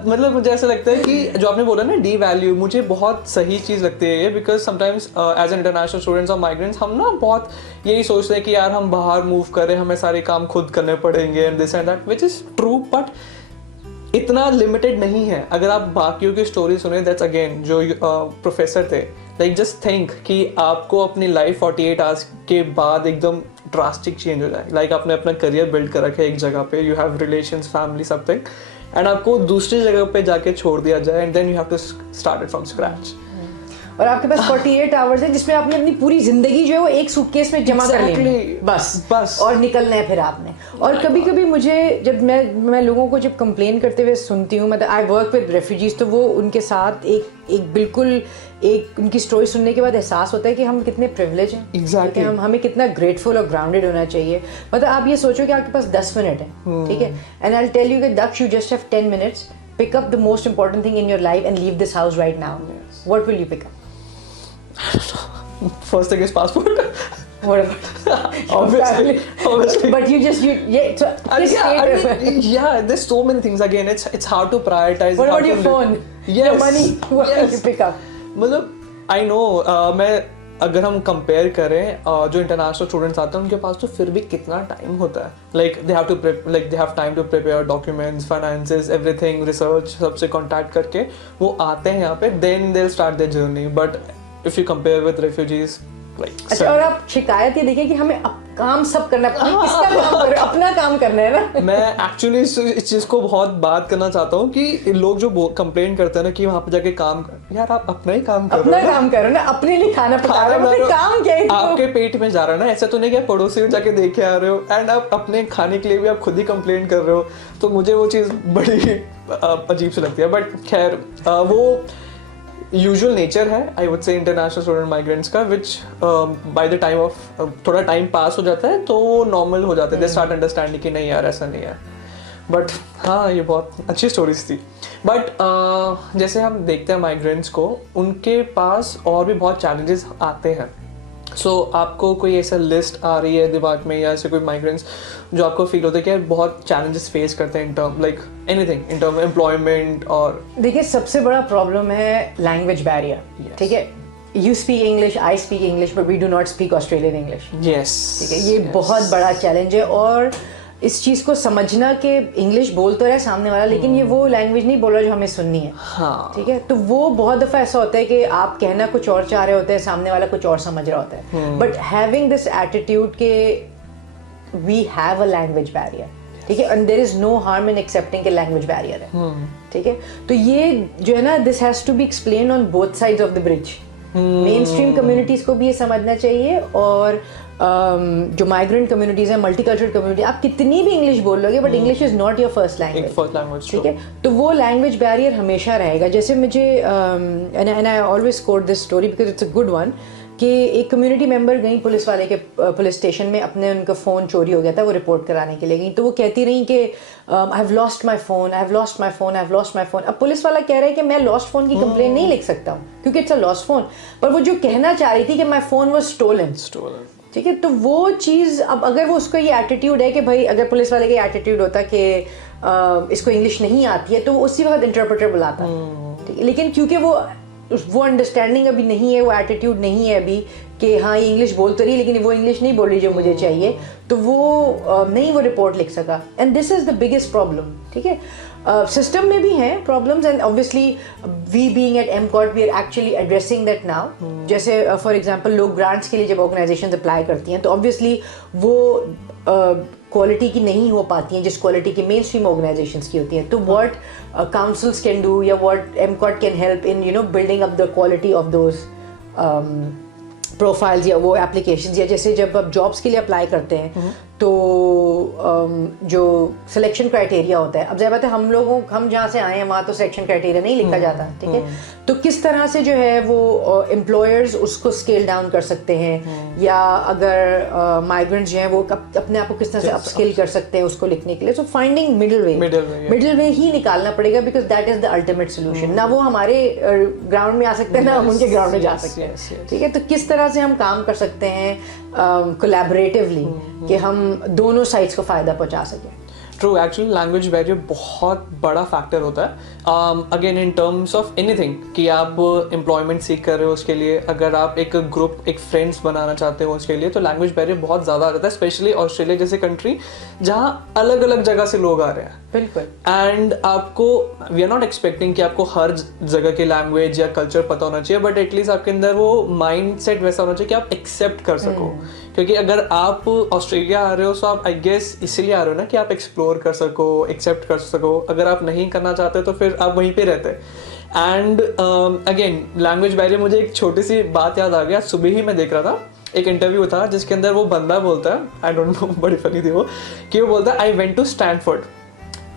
मतलब मुझे ऐसा लगता है कि जो आपने बोला ना डी वैल्यू, मुझे बहुत सही चीज़ लगती है ये, because sometimes as an international students और माइग्रेंट्स हम ना बहुत यही सोचते हैं कि यार हम बाहर मूव कर रहे हैं, हमें सारे काम खुद करने पड़ेंगे and this and that, which is true, but इतना लिमिटेड नहीं है। अगर आप बाकियों की स्टोरी सुने, दैट्स अगेन जो प्रोफेसर थे, लाइक जस्ट थिंक कि आपको अपनी लाइफ 48 आवर्स के बाद एकदम ड्रास्टिक चेंज हो जाए। लाइक आपने अपना करियर बिल्ड कर रखा है एक जगह पे, you have relations, family, something, and आपको दूसरी जगह पे जाके छोड़ दिया जाए, and then you have to start it from scratch. और आपके पास 48 आवर्स है जिसमें आपने अपनी पूरी जिंदगी जो है वो एक सूटकेस में जमा कर ली है, बस और निकलना है फिर आपने। और कभी कभी मुझे जब मैं लोगों को जब कंप्लेन करते हुए सुनती हूँ, मतलब आई वर्क विद रेफ्यूजीज, तो वो उनके साथ एक बिल्कुल एक उनकी स्टोरी सुनने के बाद एहसास होता है कि हम कितने प्रिविलेज हैं। Exactly. हमें कितना ग्रेटफुल और ग्राउंडेड होना चाहिए। मतलब आप ये सोचो कि आपके पास 10 मिनट है, ठीक है, and I will tell you कि Daksh, you just have 10 minutes, pick up the most important thing in your life and leave this house right now. What will you pick up? First thing is passport. What about obviously. But there's so many things. Again, it's hard to prioritize. What about your phone? Yes. Your money? What will you pick up? मतलब I know, मैं अगर हम compare करें जो international students आते हैं उनके पास तो फिर भी कितना टाइम होता है। Like they have time to prepare documents, finances, everything, research, सबसे कांटेक्ट करके वो आते हैं यहाँ पे, then they will start their journey. But if you compare with refugees, अच्छा, और आप शिकायत ये देखिए कि हमें काम सब करना है, किसका काम कर रहे हो? अपना काम करना है ना। मैं एक्चुअली इस चीज को बहुत बात करना चाहता हूँ कि लोग जो कंप्लेन करते हैं ना कि वहाँ पे जाके काम कर, यार आप अपना ही काम करो, अपना काम करो ना, अपने लिए खाना पका रहे हो, फिर काम क्या है? आपके पेट में जा रहा है ना, ऐसा तो नहीं कि पड़ोसी में जाके देख के आ रहे हो, एंड आप अपने खाने के लिए भी आप खुद ही कंप्लेन कर रहे हो। तो मुझे वो चीज़ बड़ी अजीब सी लगती है। बट खैर वो यूजुअल नेचर है, I would say, international student migrants का, which by the time of थोड़ा टाइम पास हो जाता है तो नॉर्मल हो जाता है, दे स्टार्ट अंडरस्टैंडिंग कि नहीं यार ऐसा नहीं है। बट हाँ, ये बहुत अच्छी स्टोरीज थी। बट जैसे हम देखते हैं माइग्रेंट्स को, उनके पास और भी बहुत चैलेंजेस आते हैं। सो आपको कोई ऐसा लिस्ट आ रही है दिमाग में, या ऐसे कोई माइग्रेंट्स जो आपको फील होता है कि बहुत चैलेंजेस फेस करते हैं in term like anything, in term employment? और देखिए, सबसे बड़ा प्रॉब्लम है लैंग्वेज बैरियर। ठीक है, you speak English, I speak English, but we do not speak Australian English. Yes, ठीक है, ये बहुत बड़ा चैलेंज है। और इस चीज़ को समझना कि इंग्लिश बोल तो रहा सामने वाला, लेकिन ये वो लैंग्वेज नहीं बोल रहा जो हमें सुननी है। हाँ, ठीक है, तो वो बहुत दफ़ा ऐसा होता है कि आप कहना कुछ और चाह रहे होते हैं, सामने वाला कुछ और समझ रहा होता है। बट हैविंग दिस एटीट्यूड के we have a language barrier, ठीक है, and there is no harm in accepting के लैंग्वेज बैरियर है। ठीक है, तो ये जो है ना, this has to be explain on both sides of the bridge. Mainstream communities को भी ये समझना चाहिए, और जो माइग्रेंट कम्युनिटीज हैं, मल्टीकल्चरल कम्युनिटी, आप कितनी भी इंग्लिश बोल लोगे, but English is not your first language. ठीक है, तो वो लैंग्वेज बैरियर हमेशा रहेगा। जैसे मुझे and I always quote this story because it's a good one, कि एक कम्युनिटी मेंबर गई पुलिस वाले के पुलिस स्टेशन में, अपने उनका फ़ोन चोरी हो गया था, वो रिपोर्ट कराने के लिए गई। तो वो कहती रही कि I have lost my phone, I have lost my phone, I have lost my phone. अब पुलिस वाला कह रहा है कि मैं लॉस्ट फ़ोन की कंप्लेन नहीं लिख सकता हूँ क्योंकि इट्स अ लॉस्ट फ़ोन, पर वो जो कहना चाह रही थी कि माई फ़ोन वॉज स्टोलन। ठीक है, तो वो चीज़, अब अगर वो उसका ये एटीट्यूड है कि भाई, अगर पुलिस वाले का एटीट्यूड होता कि इसको इंग्लिश नहीं आती है, तो वो उसी वक्त इंटरप्रेटर बुलाता। ठीक है, लेकिन क्योंकि वो अंडरस्टैंडिंग अभी नहीं है, वो एटीट्यूड नहीं है अभी कि हाँ ये इंग्लिश बोल तो रही है लेकिन वो इंग्लिश नहीं बोल रही जो मुझे चाहिए, तो वो नहीं वो रिपोर्ट लिख सका, and this is the biggest problem. ठीक है, सिस्टम में भी हैं problems, and obviously we being at MCOT we are actually addressing that now. जैसे फॉर एग्जांपल लोग ग्रांट्स के लिए जब ऑर्गेनाइजेशंस अप्लाई करती हैं तो ऑब्वियसली वो क्वालिटी की नहीं हो पाती हैं जिस क्वालिटी की मेन स्ट्रीम ऑर्गेनाइजेशंस की होती हैं। तो व्हाट काउंसिल्स कैन डू या what MCOT can help in building up the quality of those profiles या वो एप्लीकेशंस, या जैसे जब आप जॉब्स के लिए अप्लाई करते हैं तो जो सिलेक्शन क्राइटेरिया होता है, अब ज़ाहिर बात है हम जहाँ से आए हैं वहाँ तो सिलेक्शन क्राइटेरिया नहीं लिखा जाता। ठीक है, तो किस तरह से जो है वो एम्प्लॉयर्स उसको स्केल डाउन कर सकते हैं, या अगर माइग्रेंट्स जो हैं वो अपने आप को किस तरह से अपस्किल कर सकते हैं उसको लिखने के लिए। सो फाइंडिंग मिडिल वे ही निकालना पड़ेगा, because that is the ultimate solution. ना वो हमारे ग्राउंड में आ सकते हैं ना हम उनके ग्राउंड में जा सकते हैं। ठीक है, तो किस तरह से हम काम कर सकते हैं कोलैबोरेटिवली कि हम दोनों साइड्स को फ़ायदा पहुंचा सकें। ट्रू, एक्चुअली लैंग्वेज बैरियर बहुत बड़ा फैक्टर होता है again in terms of anything, कि आप एम्प्लॉयमेंट सीख कर रहे हो उसके लिए, अगर आप एक ग्रुप एक फ्रेंड्स बनाना चाहते हो उसके लिए, तो लैंग्वेज बैरियर बहुत ज़्यादा आ जाता है, स्पेशली ऑस्ट्रेलिया जैसे कंट्री जहाँ अलग अलग जगह से लोग आ रहे हैं। बिल्कुल, एंड आपको वी आर नॉट एक्सपेक्टिंग कि आपको हर जगह की लैंग्वेज या कल्चर पता होना चाहिए, बट एटलीस्ट आपके अंदर वो माइंड सेट वैसा होना चाहिए कि आप एक्सेप्ट कर सको। क्योंकि अगर आप ऑस्ट्रेलिया आ रहे हो तो आप आई गेस इसीलिए आ रहे हो ना कि आप एक्सप्लोर कर सको, एक्सेप्ट कर सको। अगर आप नहीं करना चाहते तो फिर आप वहीं पे रहते। एंड अगेन लैंग्वेज बैरियर, मुझे एक छोटी सी बात याद आ गया। सुबह ही मैं देख रहा था एक इंटरव्यू था जिसके अंदर वो बंदा बोलता है, आई डोंट नो, बड़ी फनी थी वो, कि वो बोलता है आई वेंट टू स्टैनफोर्ड।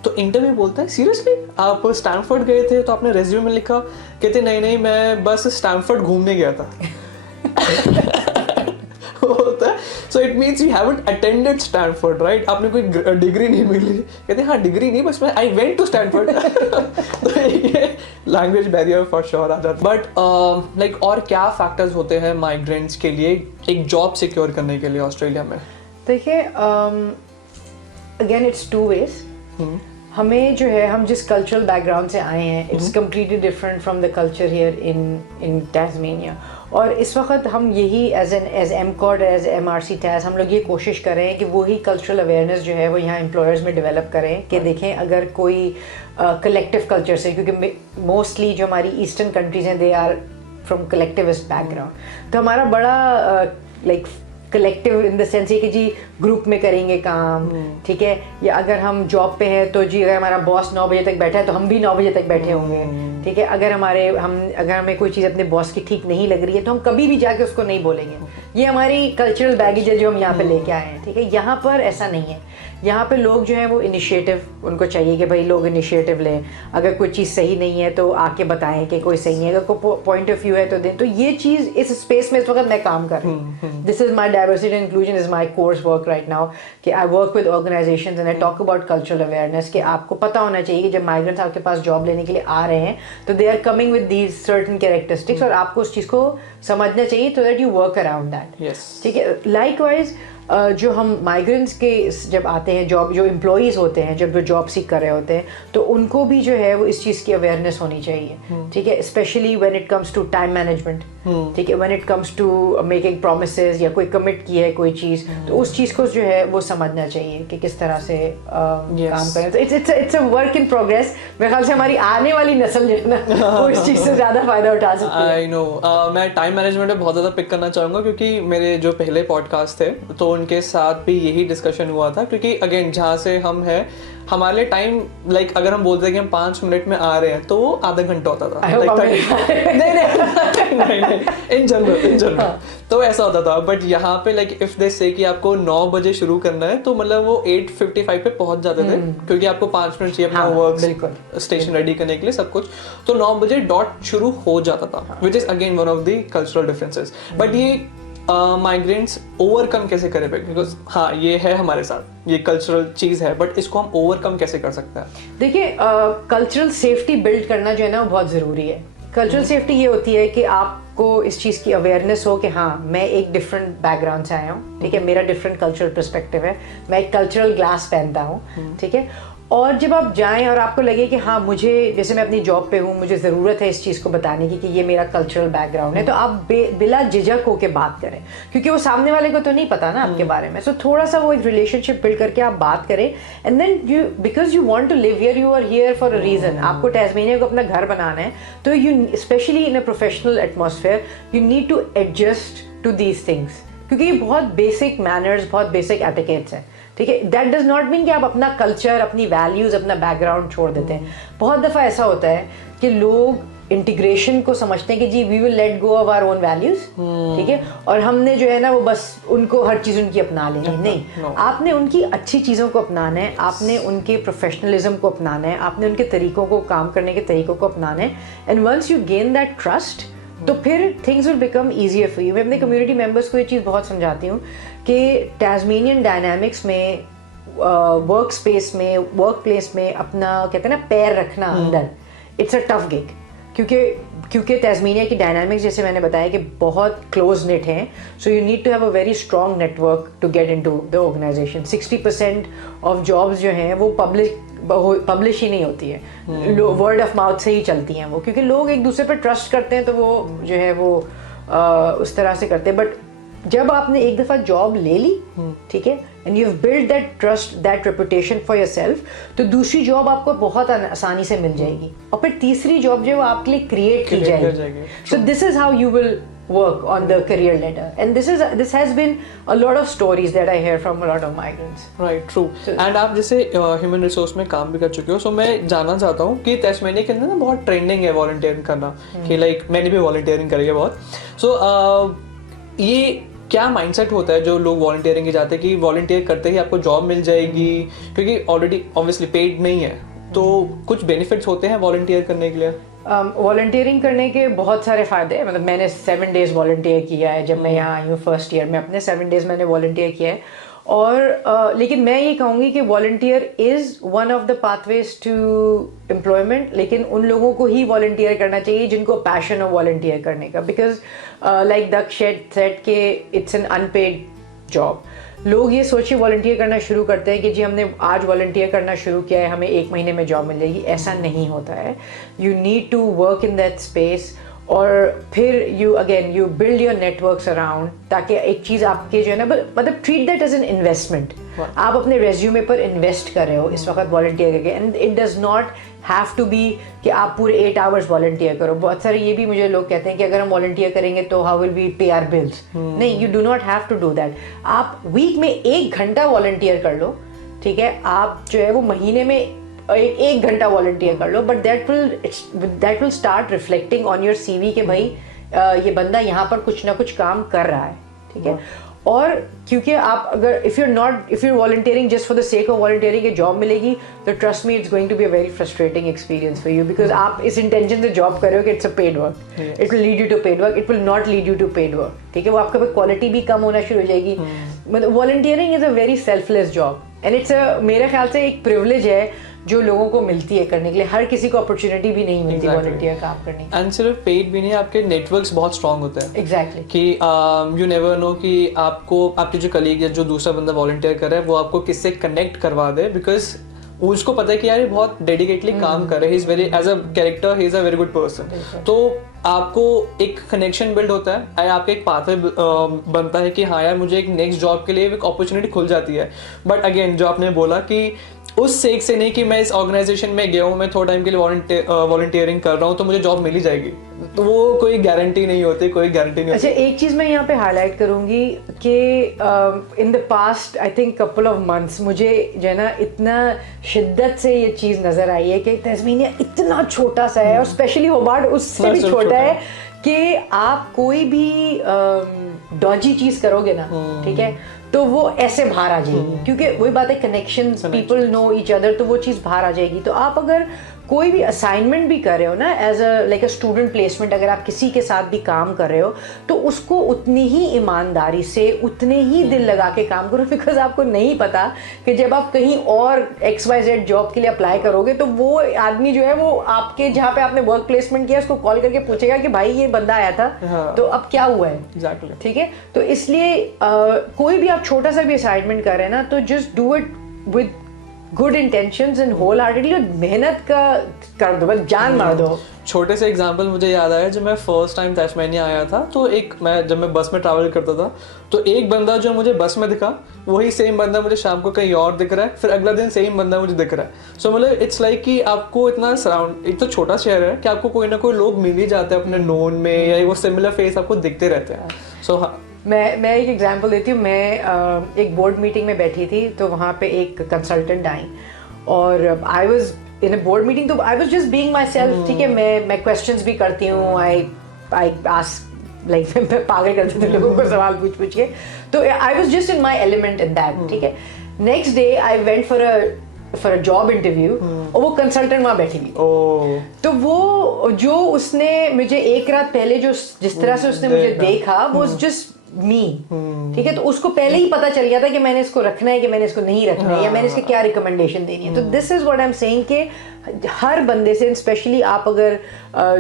तो इंटरव्यू बोलता है सीरियसली आप स्टैनफोर्ड गए थे? तो आपने रेज्यूमे में लिखा? कहते नहीं मैं बस स्टैनफोर्ड घूमने गया था। होता है, so it means you haven't attended Stanford, right? आपने कोई डिग्री नहीं मिली। कहते हाँ डिग्री नहीं, बस मैं आई वेंट टू स्टैनफोर्ड। तो ये लैंग्वेज बैरियर फॉर श्योर आ जाता है। बट लाइक और क्या फैक्टर्स होते हैं माइग्रेंट्स के लिए एक जॉब सिक्योर करने के लिए ऑस्ट्रेलिया में? देखिए अगेन इट्स टू वेज। हमें जो है, हम जिस कल्चरल बैकग्राउंड से आए हैं it's completely different from the culture here in Tasmania. और इस वक्त हम यही as MCOT as MRC Tas हम लोग ये कोशिश कर रहे हैं कि वही कल्चरल अवेयरनेस जो है वो यहाँ एम्प्लॉयर्स में डेवलप करें कि देखें अगर कोई कलेक्टिव कल्चर से, क्योंकि मोस्टली जो हमारी ईस्टर्न कंट्रीज हैं they are from collectivist background, तो हमारा बड़ा like collective in the sense ये कि जी ग्रुप में करेंगे काम। ठीक है, या अगर हम जॉब पे हैं तो जी अगर हमारा बॉस 9 बजे तक बैठा है तो हम भी 9 बजे तक बैठे होंगे। ठीक है, अगर हमें कोई चीज़ अपने बॉस की ठीक नहीं लग रही है तो हम कभी भी जाके उसको नहीं बोलेंगे। ये हमारी कल्चरल बैगेज है जो हम यहाँ पे लेके आए हैं। ठीक है, यहाँ पर ऐसा नहीं है। यहाँ पे लोग जो हैं वो इनिशिएटिव, उनको चाहिए कि भाई लोग इनिशिएटिव लें। अगर कोई चीज़ सही नहीं है तो आके बताएं कि कोई सही नहीं है, अगर कोई पॉइंट ऑफ व्यू है तो दें। तो ये चीज़ इस स्पेस में इस वक्त मैं काम कर रही हूँ। This is my diversity and inclusion is my course work right now, कि I work with organisations and I talk about cultural awareness, कि आपको पता होना चाहिए कि जब माइग्रेंट्स आपके पास जॉब लेने के लिए आ रहे हैं तो they are coming with these certain characteristics, और आपको उस चीज़ को समझना चाहिए तो that you work around that. ठीक है, लाइकवाइज जो हम माइग्रेंट्स के जब आते हैं जॉब, जो एम्प्लॉयज़ होते हैं जब वो जॉब सीख कर रहे होते हैं तो उनको भी जो है वो इस चीज़ की अवेयरनेस होनी चाहिए। ठीक है, specially when it comes to time management. ठीक है, when it comes to making promises या कोई कमिट की है कोई चीज़ तो उस चीज़ को जो है वो समझना चाहिए कि किस तरह से काम करें। तो it's a work in progress. मेरे ख्याल से हमारी आने वाली नस्ल जो है ना वो इस चीज़ से ज़्यादा फ़ायदा उठा सकती है। आई नो, मैं टाइम मैनेजमेंट में बहुत ज़्यादा पिक करना चाहूँगा क्योंकि मेरे जो पहले पॉडकास्ट थे तो उनके साथ भी यही डिस्कशन हुआ था। क्योंकि अगेन जहाँ से हम हैं हमारे टाइम लाइक अगर हम बोलते हैं कि हम 5 मिनट में आ रहे हैं तो वो आधा घंटा होता था। नहीं इन जनरल तो ऐसा होता था। बट यहाँ पे लाइक इफ दे से कि आपको 9 बजे शुरू करना है तो मतलब वो 8:55 पे पहुंच जाते थे क्योंकि आपको 5 मिनट चाहिए अपना वर्क स्टेशन रेडी करने के लिए सब कुछ। तो 9 बजे डॉट शुरू हो जाता था, which is again one of the cultural differences. But ये माइग्रेंट्स ओवरकम कैसे करें? बिकॉज हाँ ये है हमारे साथ, ये कल्चरल चीज़ है, बट इसको हम ओवरकम कैसे कर सकते हैं? देखिए कल्चरल सेफ्टी बिल्ड करना जो है ना वो बहुत ज़रूरी है। कल्चरल सेफ्टी ये होती है कि आपको इस चीज़ की अवेयरनेस हो कि हाँ मैं एक डिफरेंट बैकग्राउंड से आया हूँ। ठीक है, मेरा डिफरेंट कल्चरल पर्सपेक्टिव है, मैं एक कल्चरल ग्लास पहनता हूँ। ठीक है, और जब आप जाएं और आपको लगे कि हाँ मुझे, जैसे मैं अपनी जॉब पे हूँ, मुझे ज़रूरत है इस चीज़ को बताने की कि ये मेरा कल्चरल बैकग्राउंड है, तो आप बिला झिझक होके बात करें, क्योंकि वो सामने वाले को तो नहीं पता ना आपके बारे में। सो थोड़ा सा वो एक रिलेशनशिप बिल्ड करके आप बात करें, and then you, because you want to live here, you are here for a reason. आपको टैस्मेनिया को अपना घर बनाना है, तो you specially in a professional atmosphere you need to adjust to these things, क्योंकि ये बहुत बेसिक मैनर्स, बहुत बेसिक एटिकेट्स हैं, ठीक है। दैट डज नॉट मीन कि आप अपना कल्चर, अपनी वैल्यूज, अपना बैकग्राउंड छोड़ देते हैं। बहुत दफ़ा ऐसा होता है कि लोग इंटीग्रेशन को समझते हैं कि जी we will let go of our own values, ठीक है, और हमने जो है ना वो बस उनको हर चीज़ उनकी अपना लेनी। नहीं, आपने उनकी अच्छी चीज़ों को अपनाना है, आपने उनके प्रोफेशनलिज्म को अपनाना है, आपने उनके तरीकों को, काम करने के तरीकों को अपनाना है, and once you gain that trust, तो फिर things will become easier for you. मैं अपने कम्युनिटी मेंबर्स को ये चीज़ बहुत समझाती हूँ कि टैस्मेनियन डायनामिक्स में, वर्क स्पेस में, वर्क प्लेस में अपना कहते हैं ना पैर रखना अंदर, इट्स अ टफ गिग, क्योंकि टैस्मेनिया की डायनामिक्स जैसे मैंने बताया कि बहुत क्लोज नेट हैं, so you need to have a very strong network to get into the organisation. 60% of jobs जो हैं वो पब्लिश ही नहीं होती है, वर्ड ऑफ माउथ से ही चलती हैं वो, क्योंकि लोग एक दूसरे पर ट्रस्ट करते हैं, तो वो जो है वो उस तरह से करते हैं। बट जब आपने एक दफ़ा जॉब ले ली, ठीक है, and you have build that trust, that reputation for yourself, तो दूसरी जॉब आपको बहुत आसानी से मिल जाएगी, और फिर तीसरी जॉब जो है वो आपके लिए क्रिएट की जाएगी। So this is how you will work on the career ladder, and this has been a lot of stories that I hear from a lot of migrants. Right, true. And आप जैसे human resource में काम भी कर चुके हो, सो मैं जानना चाहता हूँ कि टैस्मेनिया के अंदर ना बहुत ट्रेंडिंग है वॉलंटियरिंग करना, कि लाइक मैंने भी वॉलंटियरिंग करी है बहुत। सो ये क्या माइंडसेट होता है जो लोग वॉलंटियरिंग के जाते हैं कि वॉलंटियर करते ही आपको जॉब मिल जाएगी, क्योंकि ऑलरेडी ऑब्वियसली पेड नहीं है, तो कुछ बेनिफिट्स होते हैं वॉलंटियर करने के लिए? वॉलंटियरिंग करने के बहुत सारे फ़ायदे हैं। मतलब मैंने 7 days वॉलंटियर किया है जब मैं यहाँ आई हूँ फर्स्ट ईयर में, अपने 7 days मैंने वॉलंटियर किया है। और लेकिन मैं ये कहूँगी कि volunteer is one of the pathways to employment, लेकिन उन लोगों को ही वॉलंटियर करना चाहिए जिनको पैशन हो वॉलंटियर करने का, बिकॉज लाइक दक्ष सेड के इट्स एन अनपेड जॉब। लोग ये सोचिए वॉलंटियर करना शुरू करते हैं कि जी हमने आज वॉलंटियर करना शुरू किया है, हमें 1 महीने में जॉब मिल जाएगी। ऐसा नहीं होता है। You need to work in that space, और फिर you build your networks around, ताकि एक चीज़ आपके जो है ना, मतलब treat that as an investment. आप अपने रेज्यूमे पर इन्वेस्ट कर रहे हो इस वक्त वॉलंटियर करके, and it does not have to be कि आप पूरे 8 hours वॉलंटियर करो। बहुत सारे ये भी मुझे लोग कहते हैं कि अगर हम वॉलंटियर करेंगे तो how will we pay our bills. नहीं, you do not have to do that. आप वीक में 1 घंटा वॉलंटियर कर लो, ठीक है, आप जो है वो महीने में 1 घंटा वॉलंटियर कर लो, but that will start reflecting on your CV कि भाई ये बंदा यहाँ पर कुछ ना कुछ काम कर रहा है, ठीक है। और क्योंकि आप अगर if you volunteering just for the sake of volunteering, job मिलेगी, तो trust me it's going to be a very frustrating experience for you, because आप इस इंटेंशन से जॉब कर रहे हो कि it's a paid work, it will lead you to paid work, it will not lead you to paid work, ठीक है। वो आपके पास क्वालिटी भी कम होना शुरू हो जाएगी। मतलब volunteering is a very selfless job, and it's मेरे ख्याल से एक प्रिविलेज है जो लोगों को मिलती है करने के लिए। हर किसी को अपॉर्चुनिटी भी नहीं मिलती वॉलंटियर काम करने की। एंड सिर्फ पेड भी नहीं, आपके नेटवर्क्स बहुत स्ट्रांग होते हैं। एग्जैक्टली कि यू नेवर नो कि आपको आपके जो कलीग या जो दूसरा बंदा वॉलंटियर कर रहा है वो आपको किससे कनेक्ट करवा दे, बिकॉज उसको पता है कि यार ये बहुत डेडिकेटली काम कर रहे हैं, he is very as a character he is a very good person. तो आपको एक कनेक्शन बिल्ड होता है, आपका एक पाथवे बनता है कि हाँ यार मुझे एक नेक्स्ट जॉब के लिए एक अपॉर्चुनिटी खुल जाती है। बट अगेन जो आपने बोला कि उस सेक से नहीं कि मैं इस ऑर्गेनाइजेशन में गया हूँ, मैं थोड़ा टाइम के लिए वॉलंटियरिंग कर रहा हूँ तो मुझे जॉब मिल ही जाएगी, तो वो कोई गारंटी नहीं होती, कोई गारंटी नहीं होती। अच्छा, एक चीज़ मैं यहाँ पे हाईलाइट करूँगी कि in the past I think couple of months मुझे जो है ना इतना शिद्दत से ये चीज़ नज़र आई है कि तस्मीनिया इतना छोटा सा है, और स्पेशली होबार्ट उससे भी छोटा है कि आप कोई भी डॉजी चीज़ करोगे ना, ठीक है, तो वो ऐसे बाहर आ जाएगी, क्योंकि वही बात है, connections, people know each other, तो वो चीज़ बाहर आ जाएगी। तो आप अगर कोई भी असाइनमेंट भी कर रहे हो ना, as a like a student placement, अगर आप किसी के साथ भी काम कर रहे हो तो उसको उतनी ही ईमानदारी से, उतने ही दिल लगा के काम करो, बिकॉज आपको नहीं पता कि जब आप कहीं और XYZ जॉब के लिए अप्लाई करोगे तो वो आदमी जो है वो आपके जहाँ पे आपने वर्क प्लेसमेंट किया उसको कॉल करके पूछेगा कि भाई ये बंदा आया था, हाँ, तो अब क्या हुआ है। Exactly. ठीक है, तो इसलिए कोई भी आप छोटा सा भी असाइनमेंट कर रहे हैं ना, तो just do it with good intentions and wholeheartedly मेहनत का कर दो, बस जान मार दो। छोटे से एग्जांपल मुझे याद आया, जब मैं फर्स्ट टाइम तस्मानिया आया था तो जब मैं बस में ट्रैवल करता था तो एक बंदा जो मुझे बस में दिखा वही सेम बंदा मुझे शाम को कहीं और दिख रहा है, फिर अगला दिन सेम बंदा मुझे दिख रहा है। सो मतलब इट्स लाइक कि आपको इतना सराउंड, एक तो छोटा शहर है कि आपको कोई ना कोई लोग मिल ही जाते हैं अपने नोन में, या वो सिमिलर फेस आपको दिखते रहते हैं। सो हाँ, मैं एक एग्जांपल देती हूँ। मैं एक बोर्ड मीटिंग में बैठी थी तो वहाँ पे एक कंसल्टेंट आई और I was in a board meeting, तो I was just being myself. ठीक है, मैं क्वेश्चंस भी करती हूँ, आई आस्क लाइक मैं पागल करती थी लोगों को सवाल पूछ के, तो I was just in my element in that. ठीक है, next day I went for a job interview और वो कंसल्टेंट वहाँ बैठी हुई। तो वो जो उसने मुझे एक रात पहले जो जिस तरह से उसने मुझे देखा वो जस्ट मी। ठीक है, तो उसको पहले ही पता चल गया था कि मैंने इसको रखना है कि मैंने इसको नहीं रखना है, या मैंने इसके क्या रिकमेंडेशन देनी है। तो this is what I am saying कि हर बंदे से, स्पेशली आप अगर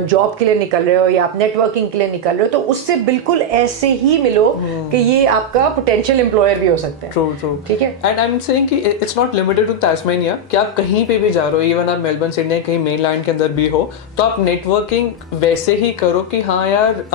जॉब के लिए निकल रहे हो या आप नेटवर्किंग के लिए निकल रहे हो, तो उससे बिल्कुल ऐसे ही मिलो कि ये आपका पोटेंशियल एम्प्लॉयर भी हो सकता है। ट्रू। ठीक है, एंड आई एम सेइंग कि it's not limited to Tasmania, कि आप कहीं पे भी जा रहे हो, इवन आप मेलबर्न सिडनी कहीं मेनलैंड के अंदर भी हो, तो आप नेटवर्किंग वैसे ही करो कि हाँ यार,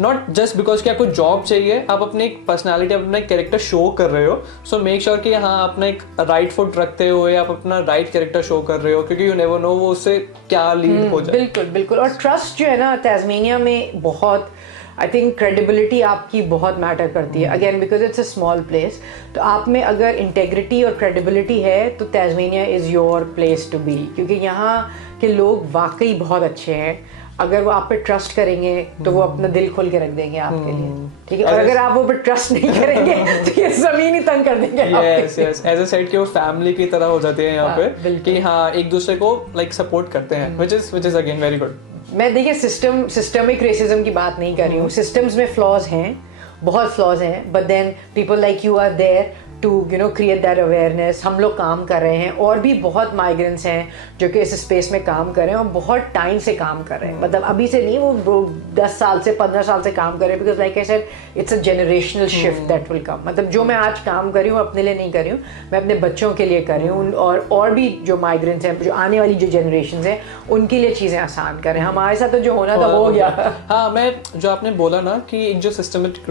नॉट जस्ट बिकॉज कि आपको जॉब चाहिए, आप अपनी एक पर्सनैलिटी, अपना एक कैरेक्टर शो कर रहे हो। सो मेक श्योर कि हाँ, अपना एक राइट फुट रखते हुए आप अपना राइट कैरेक्टर शो कर रहे हो, क्योंकि यू नेवर नो वो उससे क्या लीड हो जाए। बिल्कुल बिल्कुल। और ट्रस्ट जो है ना तस्मानिया में बहुत, आई थिंक क्रेडिबिलिटी आपकी बहुत मैटर करती है, again because it's a small place. तो आप में अगर इंटेग्रिटी और क्रेडिबिलिटी है तो Tasmania is your place to be, क्योंकि यहाँ के लोग वाकई बहुत अच्छे हैं। अगर वो आप पे ट्रस्ट करेंगे तो वो अपना दिल खोल के रख देंगे आपके लिए। ठीक है, और अगर आप वो पे ट्रस्ट नहीं करेंगे तो ये जमीन ही तंग कर देंगे। यस एज अ सेड कि वो फैमिली की तरह हो जाते हैं यहाँ पे, कि हाँ एक दूसरे को लाइक सपोर्ट करते हैं, which is again very good। मैं देखिए सिस्टमिक रेसिज्म की बात नहीं कर रही हूँ, सिस्टम्स में फ्लॉज हैं, बहुत फ्लॉज हैं, but then people like you are there to create that awareness. हम लोग काम कर रहे हैं, और भी बहुत माइग्रेंट्स हैं जो कि इस स्पेस में काम कर रहे हैं और बहुत टाइम से काम कर रहे हैं। मतलब अभी से नहीं, वो 10 साल से 15 साल से काम कर रहे हैं, because like I said it's a generational shift that will come. मतलब जो मैं आज काम कर रही हूँ अपने लिए नहीं कर रही हूँ, मैं अपने बच्चों के लिए कर रही हूँ, और भी जो माइग्रेंट्स हैं, जो आने वाली जो जनरेशन है, उनके लिए चीज़ें आसान करें। हमारे साथ तो जो होना था हो गया। हाँ, मैं जो आपने बोला ना कि एक जो सिस्टमिक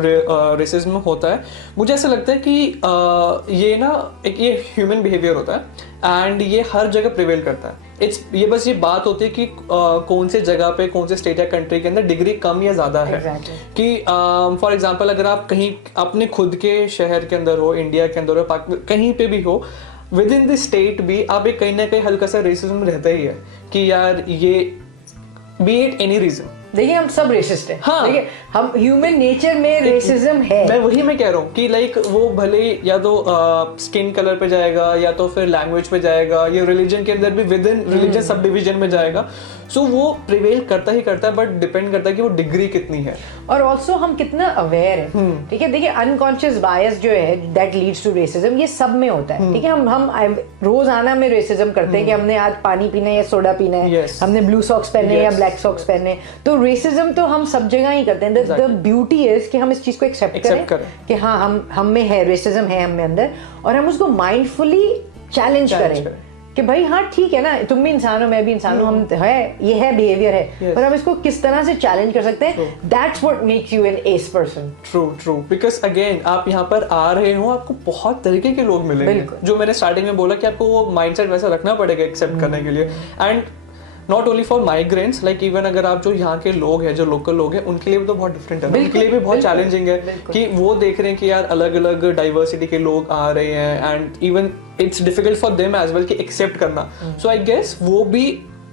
रेसिज्म होता है, मुझे ऐसा लगता है कि ये ना एक ये ह्यूमन बिहेवियर होता है एंड ये हर जगह प्रिवेल करता है। ये बस ये बात होती है कि कौन से जगह पे, कौन से स्टेट या कंट्री के अंदर डिग्री कम या ज़्यादा है। कि फॉर एग्जांपल अगर आप कहीं अपने खुद के शहर के अंदर हो, इंडिया के अंदर हो, कहीं पे भी हो, विद इन द स्टेट भी आप एक कहीं ना कहीं हल्का सा रेसिज्म रहता ही है कि यार ये बी इट एनी रीजन। देखिए हम सब रेसिस्ट हैं। हाँ, देखिए हम ह्यूमन नेचर में रेसिज्म है। मैं कह रहा हूँ कि लाइक वो भले या तो स्किन कलर पे जाएगा, या तो फिर लैंग्वेज पे जाएगा, या रिलीजन के अंदर भी with in religion sub division में जाएगा। सो वो प्रिवेल करता ही करता है, बट डिपेंड करता है कि वो डिग्री कितनी है, और ऑल्सो हम कितना अवेयर है। ठीक है, देखिए अनकॉन्शियस बायस जो है दैट लीड्स टू रेसिज्म, ये सब में होता है। ठीक है, हम रोजाना में रेसिज्म करते हैं कि हमने आज पानी पीना है या सोडा पीना है, हमने ब्लू सॉक्स पहने या ब्लैक सॉक्स पहने। तो रेसिज्म तो हम सब जगह ही करते हैं। द ब्यूटी इज कि हम इस चीज को एक्सेप्ट करें कि हाँ हम में है, रेसिज्म है हम में अंदर, और हम उसको माइंडफुली चैलेंज करें कि भाई हाँ ठीक है ना, तुम भी इंसान हो, मैं भी इंसान हूँ, हम है, ये है बिहेवियर है, पर हम इसको किस तरह से चैलेंज कर सकते हैं। That's what makes you an S person. True, because again आप यहाँ पर आ रहे हो, आपको बहुत तरीके के लोग मिलेंगे, जो मैंने स्टार्टिंग में बोला कि आपको वो माइंडसेट वैसा रखना पड़ेगा एक्सेप्ट करने के लिए। And not only for migrants, like even अगर आप जो यहाँ के लोग हैं, जो लोकल लोग हैं, उनके लिए भी तो बहुत डिफरेंट है, उनके लिए भी बहुत चैलेंजिंग है कि वो देख रहे हैं कि यार अलग अलग डाइवर्सिटी के लोग आ रहे हैं, and even it's difficult for them as well कि एक्सेप्ट करना। सो आई गेस वो भी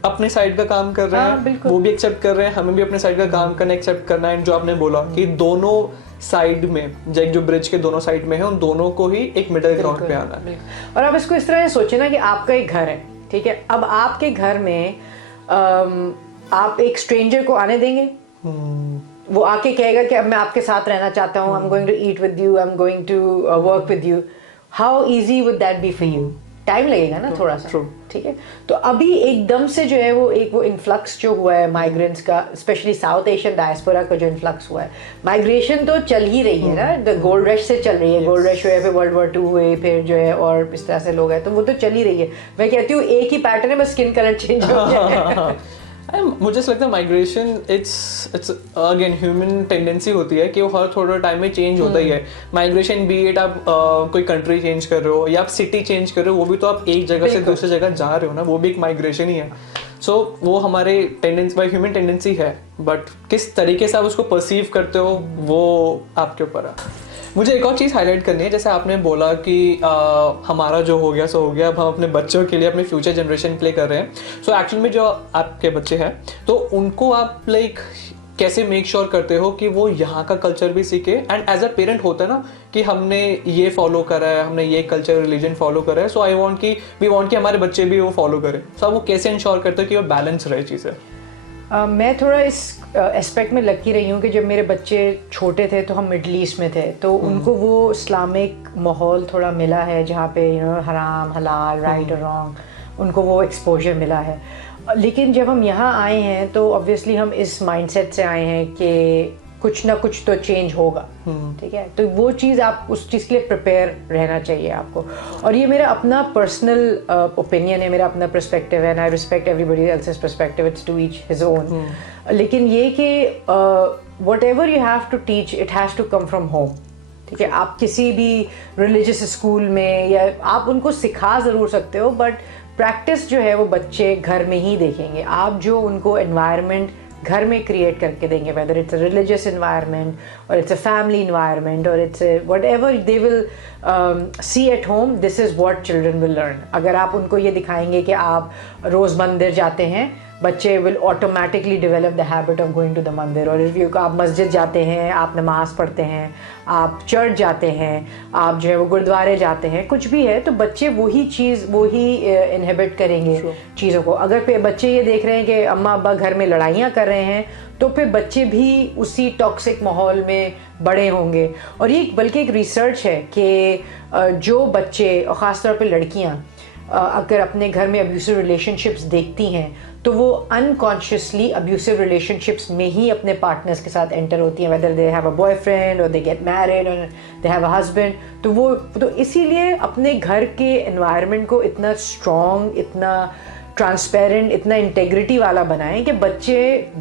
अपने साइड का काम कर रहे हैं, वो भी एक्सेप्ट कर रहे हैं, हमें भी अपने साइड का काम करना, एक्सेप्ट करना है। जो आपने बोला कि दोनों साइड में, जो ब्रिज के दोनों साइड में है, उन दोनों को ही एक मिडिल ग्राउंड पे आना है। और आप इसको इस तरह से सोचे ना कि आपका एक घर है, ठीक है, अब आपके घर में आप एक स्ट्रेंजर को आने देंगे? वो आके कहेगा कि अब मैं आपके साथ रहना चाहता हूँ, I am going to eat with you, I am going to work with you. How easy would that be for you? Time लगेगा ना थोड़ा सा, ठीक है। तो अभी एकदम से जो है वो इन्फ्लक्स जो हुआ है माइग्रेंट्स का, स्पेशली साउथ एशियन डायस्पोरा का जो इन्फ्लक्स हुआ है, माइग्रेशन तो चल ही रही है ना, गोल्ड रश से चल रही है, गोल्ड रश हुए, फिर वर्ल्ड वॉर 2 हुए, फिर जो है और इस तरह से लोग हैं, तो वो तो चल ही रही है। मैं कहती हूँ एक ही पैटर्न है, बस स्किन कलर चेंज हो गया। मुझे लगता है migration it's again human tendency होती है कि वो हर थोड़े टाइम में चेंज होता ही है। माइग्रेशन बी इट आप कोई कंट्री चेंज कर रहे हो या आप सिटी चेंज कर रहे हो, वो भी तो आप एक जगह से दूसरी जगह जा रहे हो ना, वो भी एक माइग्रेशन ही है। सो वो हमारे टेंडेंसी बाई ह्यूमन टेंडेंसी है, बट किस तरीके से आप उसको परसीव करते हो वो आपके ऊपर है। मुझे एक और चीज़ हाईलाइट करनी है, जैसे आपने बोला कि हमारा जो हो गया सो हो गया, अब हम अपने बच्चों के लिए, अपने फ्यूचर जनरेशन के लिए कर रहे हैं। सो एक्चुअल में जो आपके बच्चे हैं तो उनको आप लाइक कैसे मेक श्योर करते हो कि वो यहाँ का कल्चर भी सीखे, एंड एज अ पेरेंट होता है ना कि हमने ये फॉलो करा है, हमने ये कल्चर रिलीजन फॉलो करा है, सो वी वांट कि हमारे बच्चे भी वो फॉलो करें। सो आप वो कैसे इंश्योर करते हो कि वो बैलेंस रहे चीज़ें? मैं थोड़ा इस एस्पेक्ट में लकी रही हूँ कि जब मेरे बच्चे छोटे थे तो हम मिडल ईस्ट में थे, तो उनको वो इस्लामिक माहौल थोड़ा मिला है जहाँ पे हराम हलाल, राइट और रॉन्ग, उनको वो एक्सपोजर मिला है। लेकिन जब हम यहाँ आए हैं तो ऑब्वियसली हम इस माइंडसेट से आए हैं कि कुछ ना कुछ तो चेंज होगा, ठीक है। तो वो चीज़ आप उस चीज़ के लिए प्रिपेयर रहना चाहिए आपको। और ये मेरा अपना पर्सनल ओपिनियन है, मेरा अपना पर्सपेक्टिव है, and I respect everybody else's perspective, it's to each his own. लेकिन ये कि whatever you have to teach, it has to come from home, ठीक है। आप किसी भी रिलीजियस स्कूल में या आप उनको सिखा ज़रूर सकते हो, बट प्रैक्टिस जो है वो बच्चे घर में ही देखेंगे। आप जो उनको एनवायरनमेंट घर में क्रिएट करके देंगे, whether it's a religious environment और इट्स अ फैमिली एनवायरनमेंट और it's what ever they will see at home, this is what children will learn. अगर आप उनको ये दिखाएंगे कि आप रोज़ मंदिर जाते हैं, बच्चे will automatically develop the habit of going to the mandir. और इफ़ आप मस्जिद जाते हैं, आप नमाज़ पढ़ते हैं, आप चर्च जाते हैं, आप जो है वो गुरुद्वारे जाते हैं, कुछ भी है, तो बच्चे वही चीज़ वही इनहेबिट करेंगे चीज़ों को। अगर बच्चे ये देख रहे हैं कि अम्मा अब्बा घर में लड़ाइयाँ कर रहे हैं, तो फिर बच्चे भी उसी टॉक्सिक माहौल में बड़े होंगे। और ये बल्कि एक रिसर्च है कि जो बच्चे और ख़ास तौर पे लड़कियाँ अगर अपने घर में अब्यूसिव रिलेशनशिप्स देखती हैं तो वो अनकॉन्शियसली अब्यूसिव रिलेशनशिप्स में ही अपने पार्टनर्स के साथ एंटर होती हैं, whether they have a boyfriend और दे गेट मैरिड और दे हैव अ हस्बैंड। तो इसीलिए अपने घर के एनवायरनमेंट को इतना स्ट्रॉन्ग, इतना ट्रांसपेरेंट, इतना इंटेग्रिटी वाला बनाएं कि बच्चे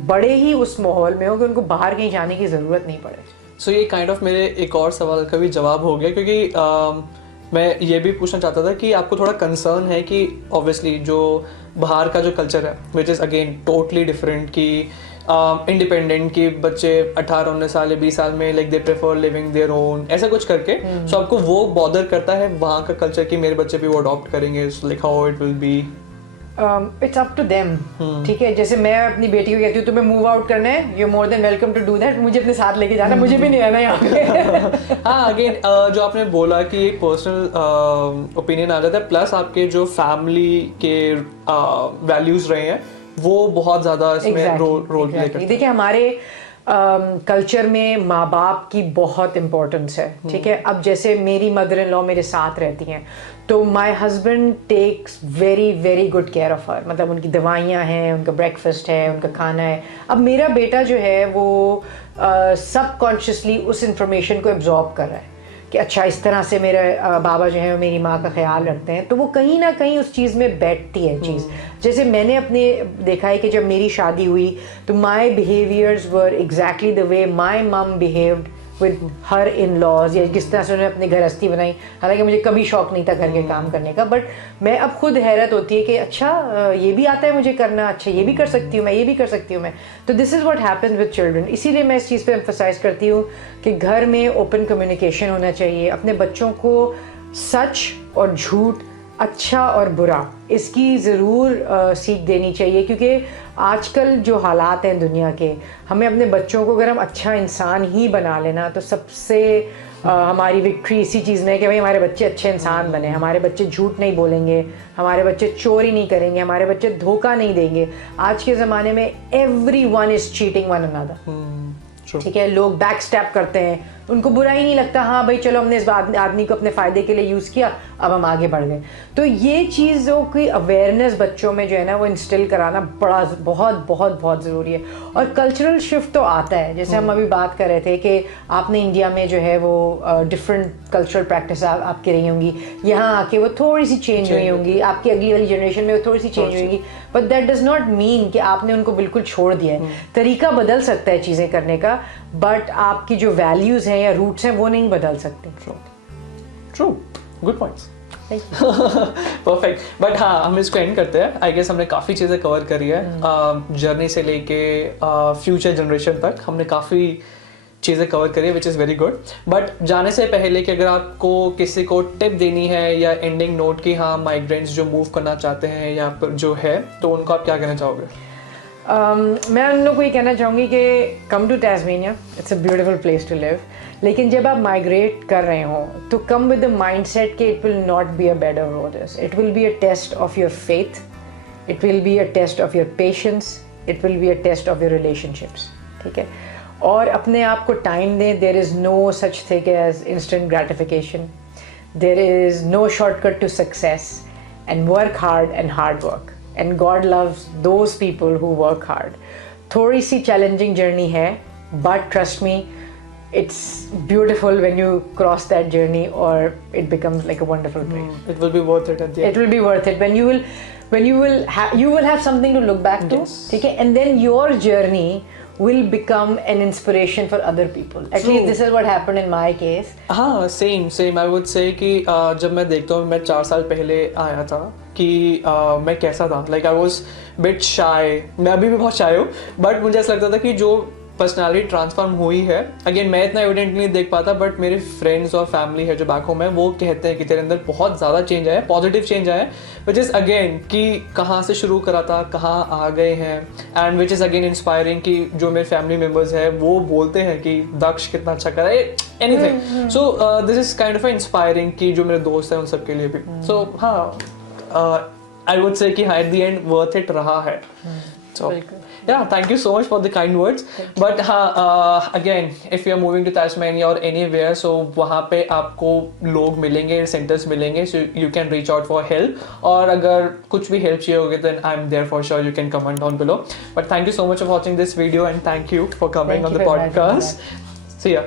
बड़े ही उस माहौल में हो कि उनको बाहर कहीं जाने की ज़रूरत नहीं पड़े। सो ये काइंड ऑफ मेरे एक और सवाल का भी जवाब हो गया, क्योंकि मैं ये भी पूछना चाहता था कि आपको थोड़ा कंसर्न है कि ऑब्वियसली जो बाहर का जो कल्चर है which is again totally different, कि इंडिपेंडेंट कि बच्चे 18-19 साल या 20 साल में like they prefer living their own, ऐसा कुछ करके। सो आपको वो बॉदर करता है वहाँ का कल्चर कि मेरे बच्चे भी वो अडॉप्ट करेंगे, like how it will be? It's up to them, ठीक है। जैसे मैं अपनी बेटी को कहती हूँ तुम्हें मूव आउट करना है, you more than welcome to do that, मुझे अपने साथ लेके जाना, मुझे भी नहीं रहना यहाँ पे। हाँ, अगेन जो आपने बोला कि एक पर्सनल ओपिनियन आ जाता है, प्लस आपके जो फैमिली के वैल्यूज रहे हैं वो बहुत ज़्यादा इसमें रोल प्ले करते हैं। देखिए हमारे कल्चर में माँ बाप की बहुत इम्पोर्टेंस है, ठीक है। अब जैसे मेरी मदर इन लॉ मेरे साथ रहती हैं, तो my husband takes very very good care of her, मतलब उनकी दवाइयाँ हैं, उनका ब्रेकफास्ट है, उनका खाना है। अब मेरा बेटा जो है वो सबकॉन्शियसली उस इंफॉर्मेशन को एब्जॉर्ब कर रहा है कि अच्छा इस तरह से मेरे बाबा जो है मेरी माँ का ख्याल रखते हैं, तो वो कहीं ना कहीं उस चीज़ में बैठती है चीज़। जैसे मैंने अपने देखा है कि जब मेरी शादी हुई तो my behaviours were exactly the way my mum behaved with her in laws, या जिस तरह से उन्होंने अपनी गृहस्थी बनाई। हालांकि मुझे कभी शौक नहीं था घर के काम करने का, बट मैं अब खुद हैरत होती है कि अच्छा ये भी आता है मुझे करना, अच्छा ये भी कर सकती हूँ मैं, ये भी कर सकती हूँ मैं। तो this is what happens with children. इसीलिए मैं इस चीज़ पे एम्फसाइज करती हूँ कि घर में ओपन कम्युनिकेशन होना चाहिए। अपने बच्चों को सच और झूठ, अच्छा और बुरा, इसकी ज़रूर सीख देनी चाहिए, क्योंकि आजकल जो हालात हैं दुनिया के, हमें अपने बच्चों को अगर हम अच्छा इंसान ही बना लेना तो सबसे हमारी विक्ट्री इसी चीज़ में है कि भाई हमारे बच्चे अच्छे इंसान बने, हमारे बच्चे झूठ नहीं बोलेंगे, हमारे बच्चे चोरी नहीं करेंगे, हमारे बच्चे धोखा नहीं देंगे। आज के ज़माने में everyone is cheating one another, ठीक है। लोग बैक स्टैप करते हैं, उनको बुरा ही नहीं लगता, हाँ भाई चलो हमने इस आदमी को अपने फ़ायदे के लिए यूज़ किया, अब हम आगे बढ़ गए। तो ये चीज़ों की अवेयरनेस बच्चों में जो है ना वो इंस्टिल कराना बहुत बहुत बहुत ज़रूरी है। और कल्चरल शिफ्ट तो आता है, जैसे हम अभी बात कर रहे थे कि आपने इंडिया में जो है वो डिफरेंट कल्चरल प्रैक्टिस आपकी रही होंगी, यहाँ आके वो थोड़ी सी चेंज हुई होंगी, आपकी अगली वाली जनरेशन में वो थोड़ी सी चेंज होंगी, but that does not mean कि आपने उनको बिल्कुल छोड़ दिया है। तरीका बदल सकता है चीज़ें करने का, बट आपकी जो वैल्यूज़ हैं या रूट्स हैं वो नहीं बदल सकते। True, good points. Perfect. But हाँ, हम इसको एंड करते हैं। आई गेस हमने काफ़ी चीज़ें कवर करी है, जर्नी से लेके फ्यूचर जनरेशन तक हमने काफ़ी चीज़ें कवर करी है, विच इज़ वेरी गुड। बट जाने से पहले कि अगर आपको किसी को टिप देनी है या एंडिंग नोट की, हाँ माइग्रेंट्स जो मूव करना चाहते हैं या पर जो है, तो उनको आप क्या कहना चाहोगे? मैं उन लोगों को ये कहना चाहूँगी कि come to Tasmania, it's a beautiful place to live. लेकिन जब आप माइग्रेट कर रहे हो तो कम विद द माइंडसेट कि it will not be a bed of roses, it will be a test of your faith, it will be a test of your patience, it will be a test of your relationships, ठीक है। और अपने आप को time दें। There is no such thing as instant gratification, there is no shortcut to success, and work hard and hard work, and God loves those people who work hard. थोड़ी सी challenging journey है, but trust me, it's beautiful when you cross that journey, or it becomes like a wonderful place. It will be worth it at the end. It will be worth it when you will have something to look back to, okay? And then your journey will become an inspiration for other people. At least this is what happened in my case. हाँ, same I would say कि जब मैं देखता हूँ, मैं 4 साल पहले आया था कि मैं कैसा था, like I was bit shy, मैं अभी भी बहुत shy हूँ, but मुझे ऐसा लगता था कि जो पर्सनालिटी ट्रांसफॉर्म हुई है, अगेन मैं इतना एविडेंट नहीं देख पाता, बट मेरे फ्रेंड्स और फैमिली है जो बैक होम है, वो कहते हैं कि तेरे अंदर बहुत ज़्यादा चेंज आया है, पॉजिटिव चेंज आया है, विच इज़ अगेन कि कहाँ से शुरू करा था, कहाँ आ गए हैं, and which is again inspiring कि जो मेरे फैमिली मेम्बर्स हैं वो बोलते हैं कि दक्ष कितना अच्छा करा है, anything. So this is kind of inspiring कि जो मेरे दोस्त हैं उन सब के लिए भी। सो हाँ, आई वुड से कि हाँ, at the end worth it रहा है। So yeah, thank you so much for the kind words. But again, if you are moving to Tasmania or anywhere, so वहाँ पे आपको लोग मिलेंगे, centers मिलेंगे, so you can reach out for help. और अगर कुछ भी help चाहिए होगी, then I'm there for sure. You can comment down below. But thank you so much for watching this video, and thank you for coming on the podcast. See ya.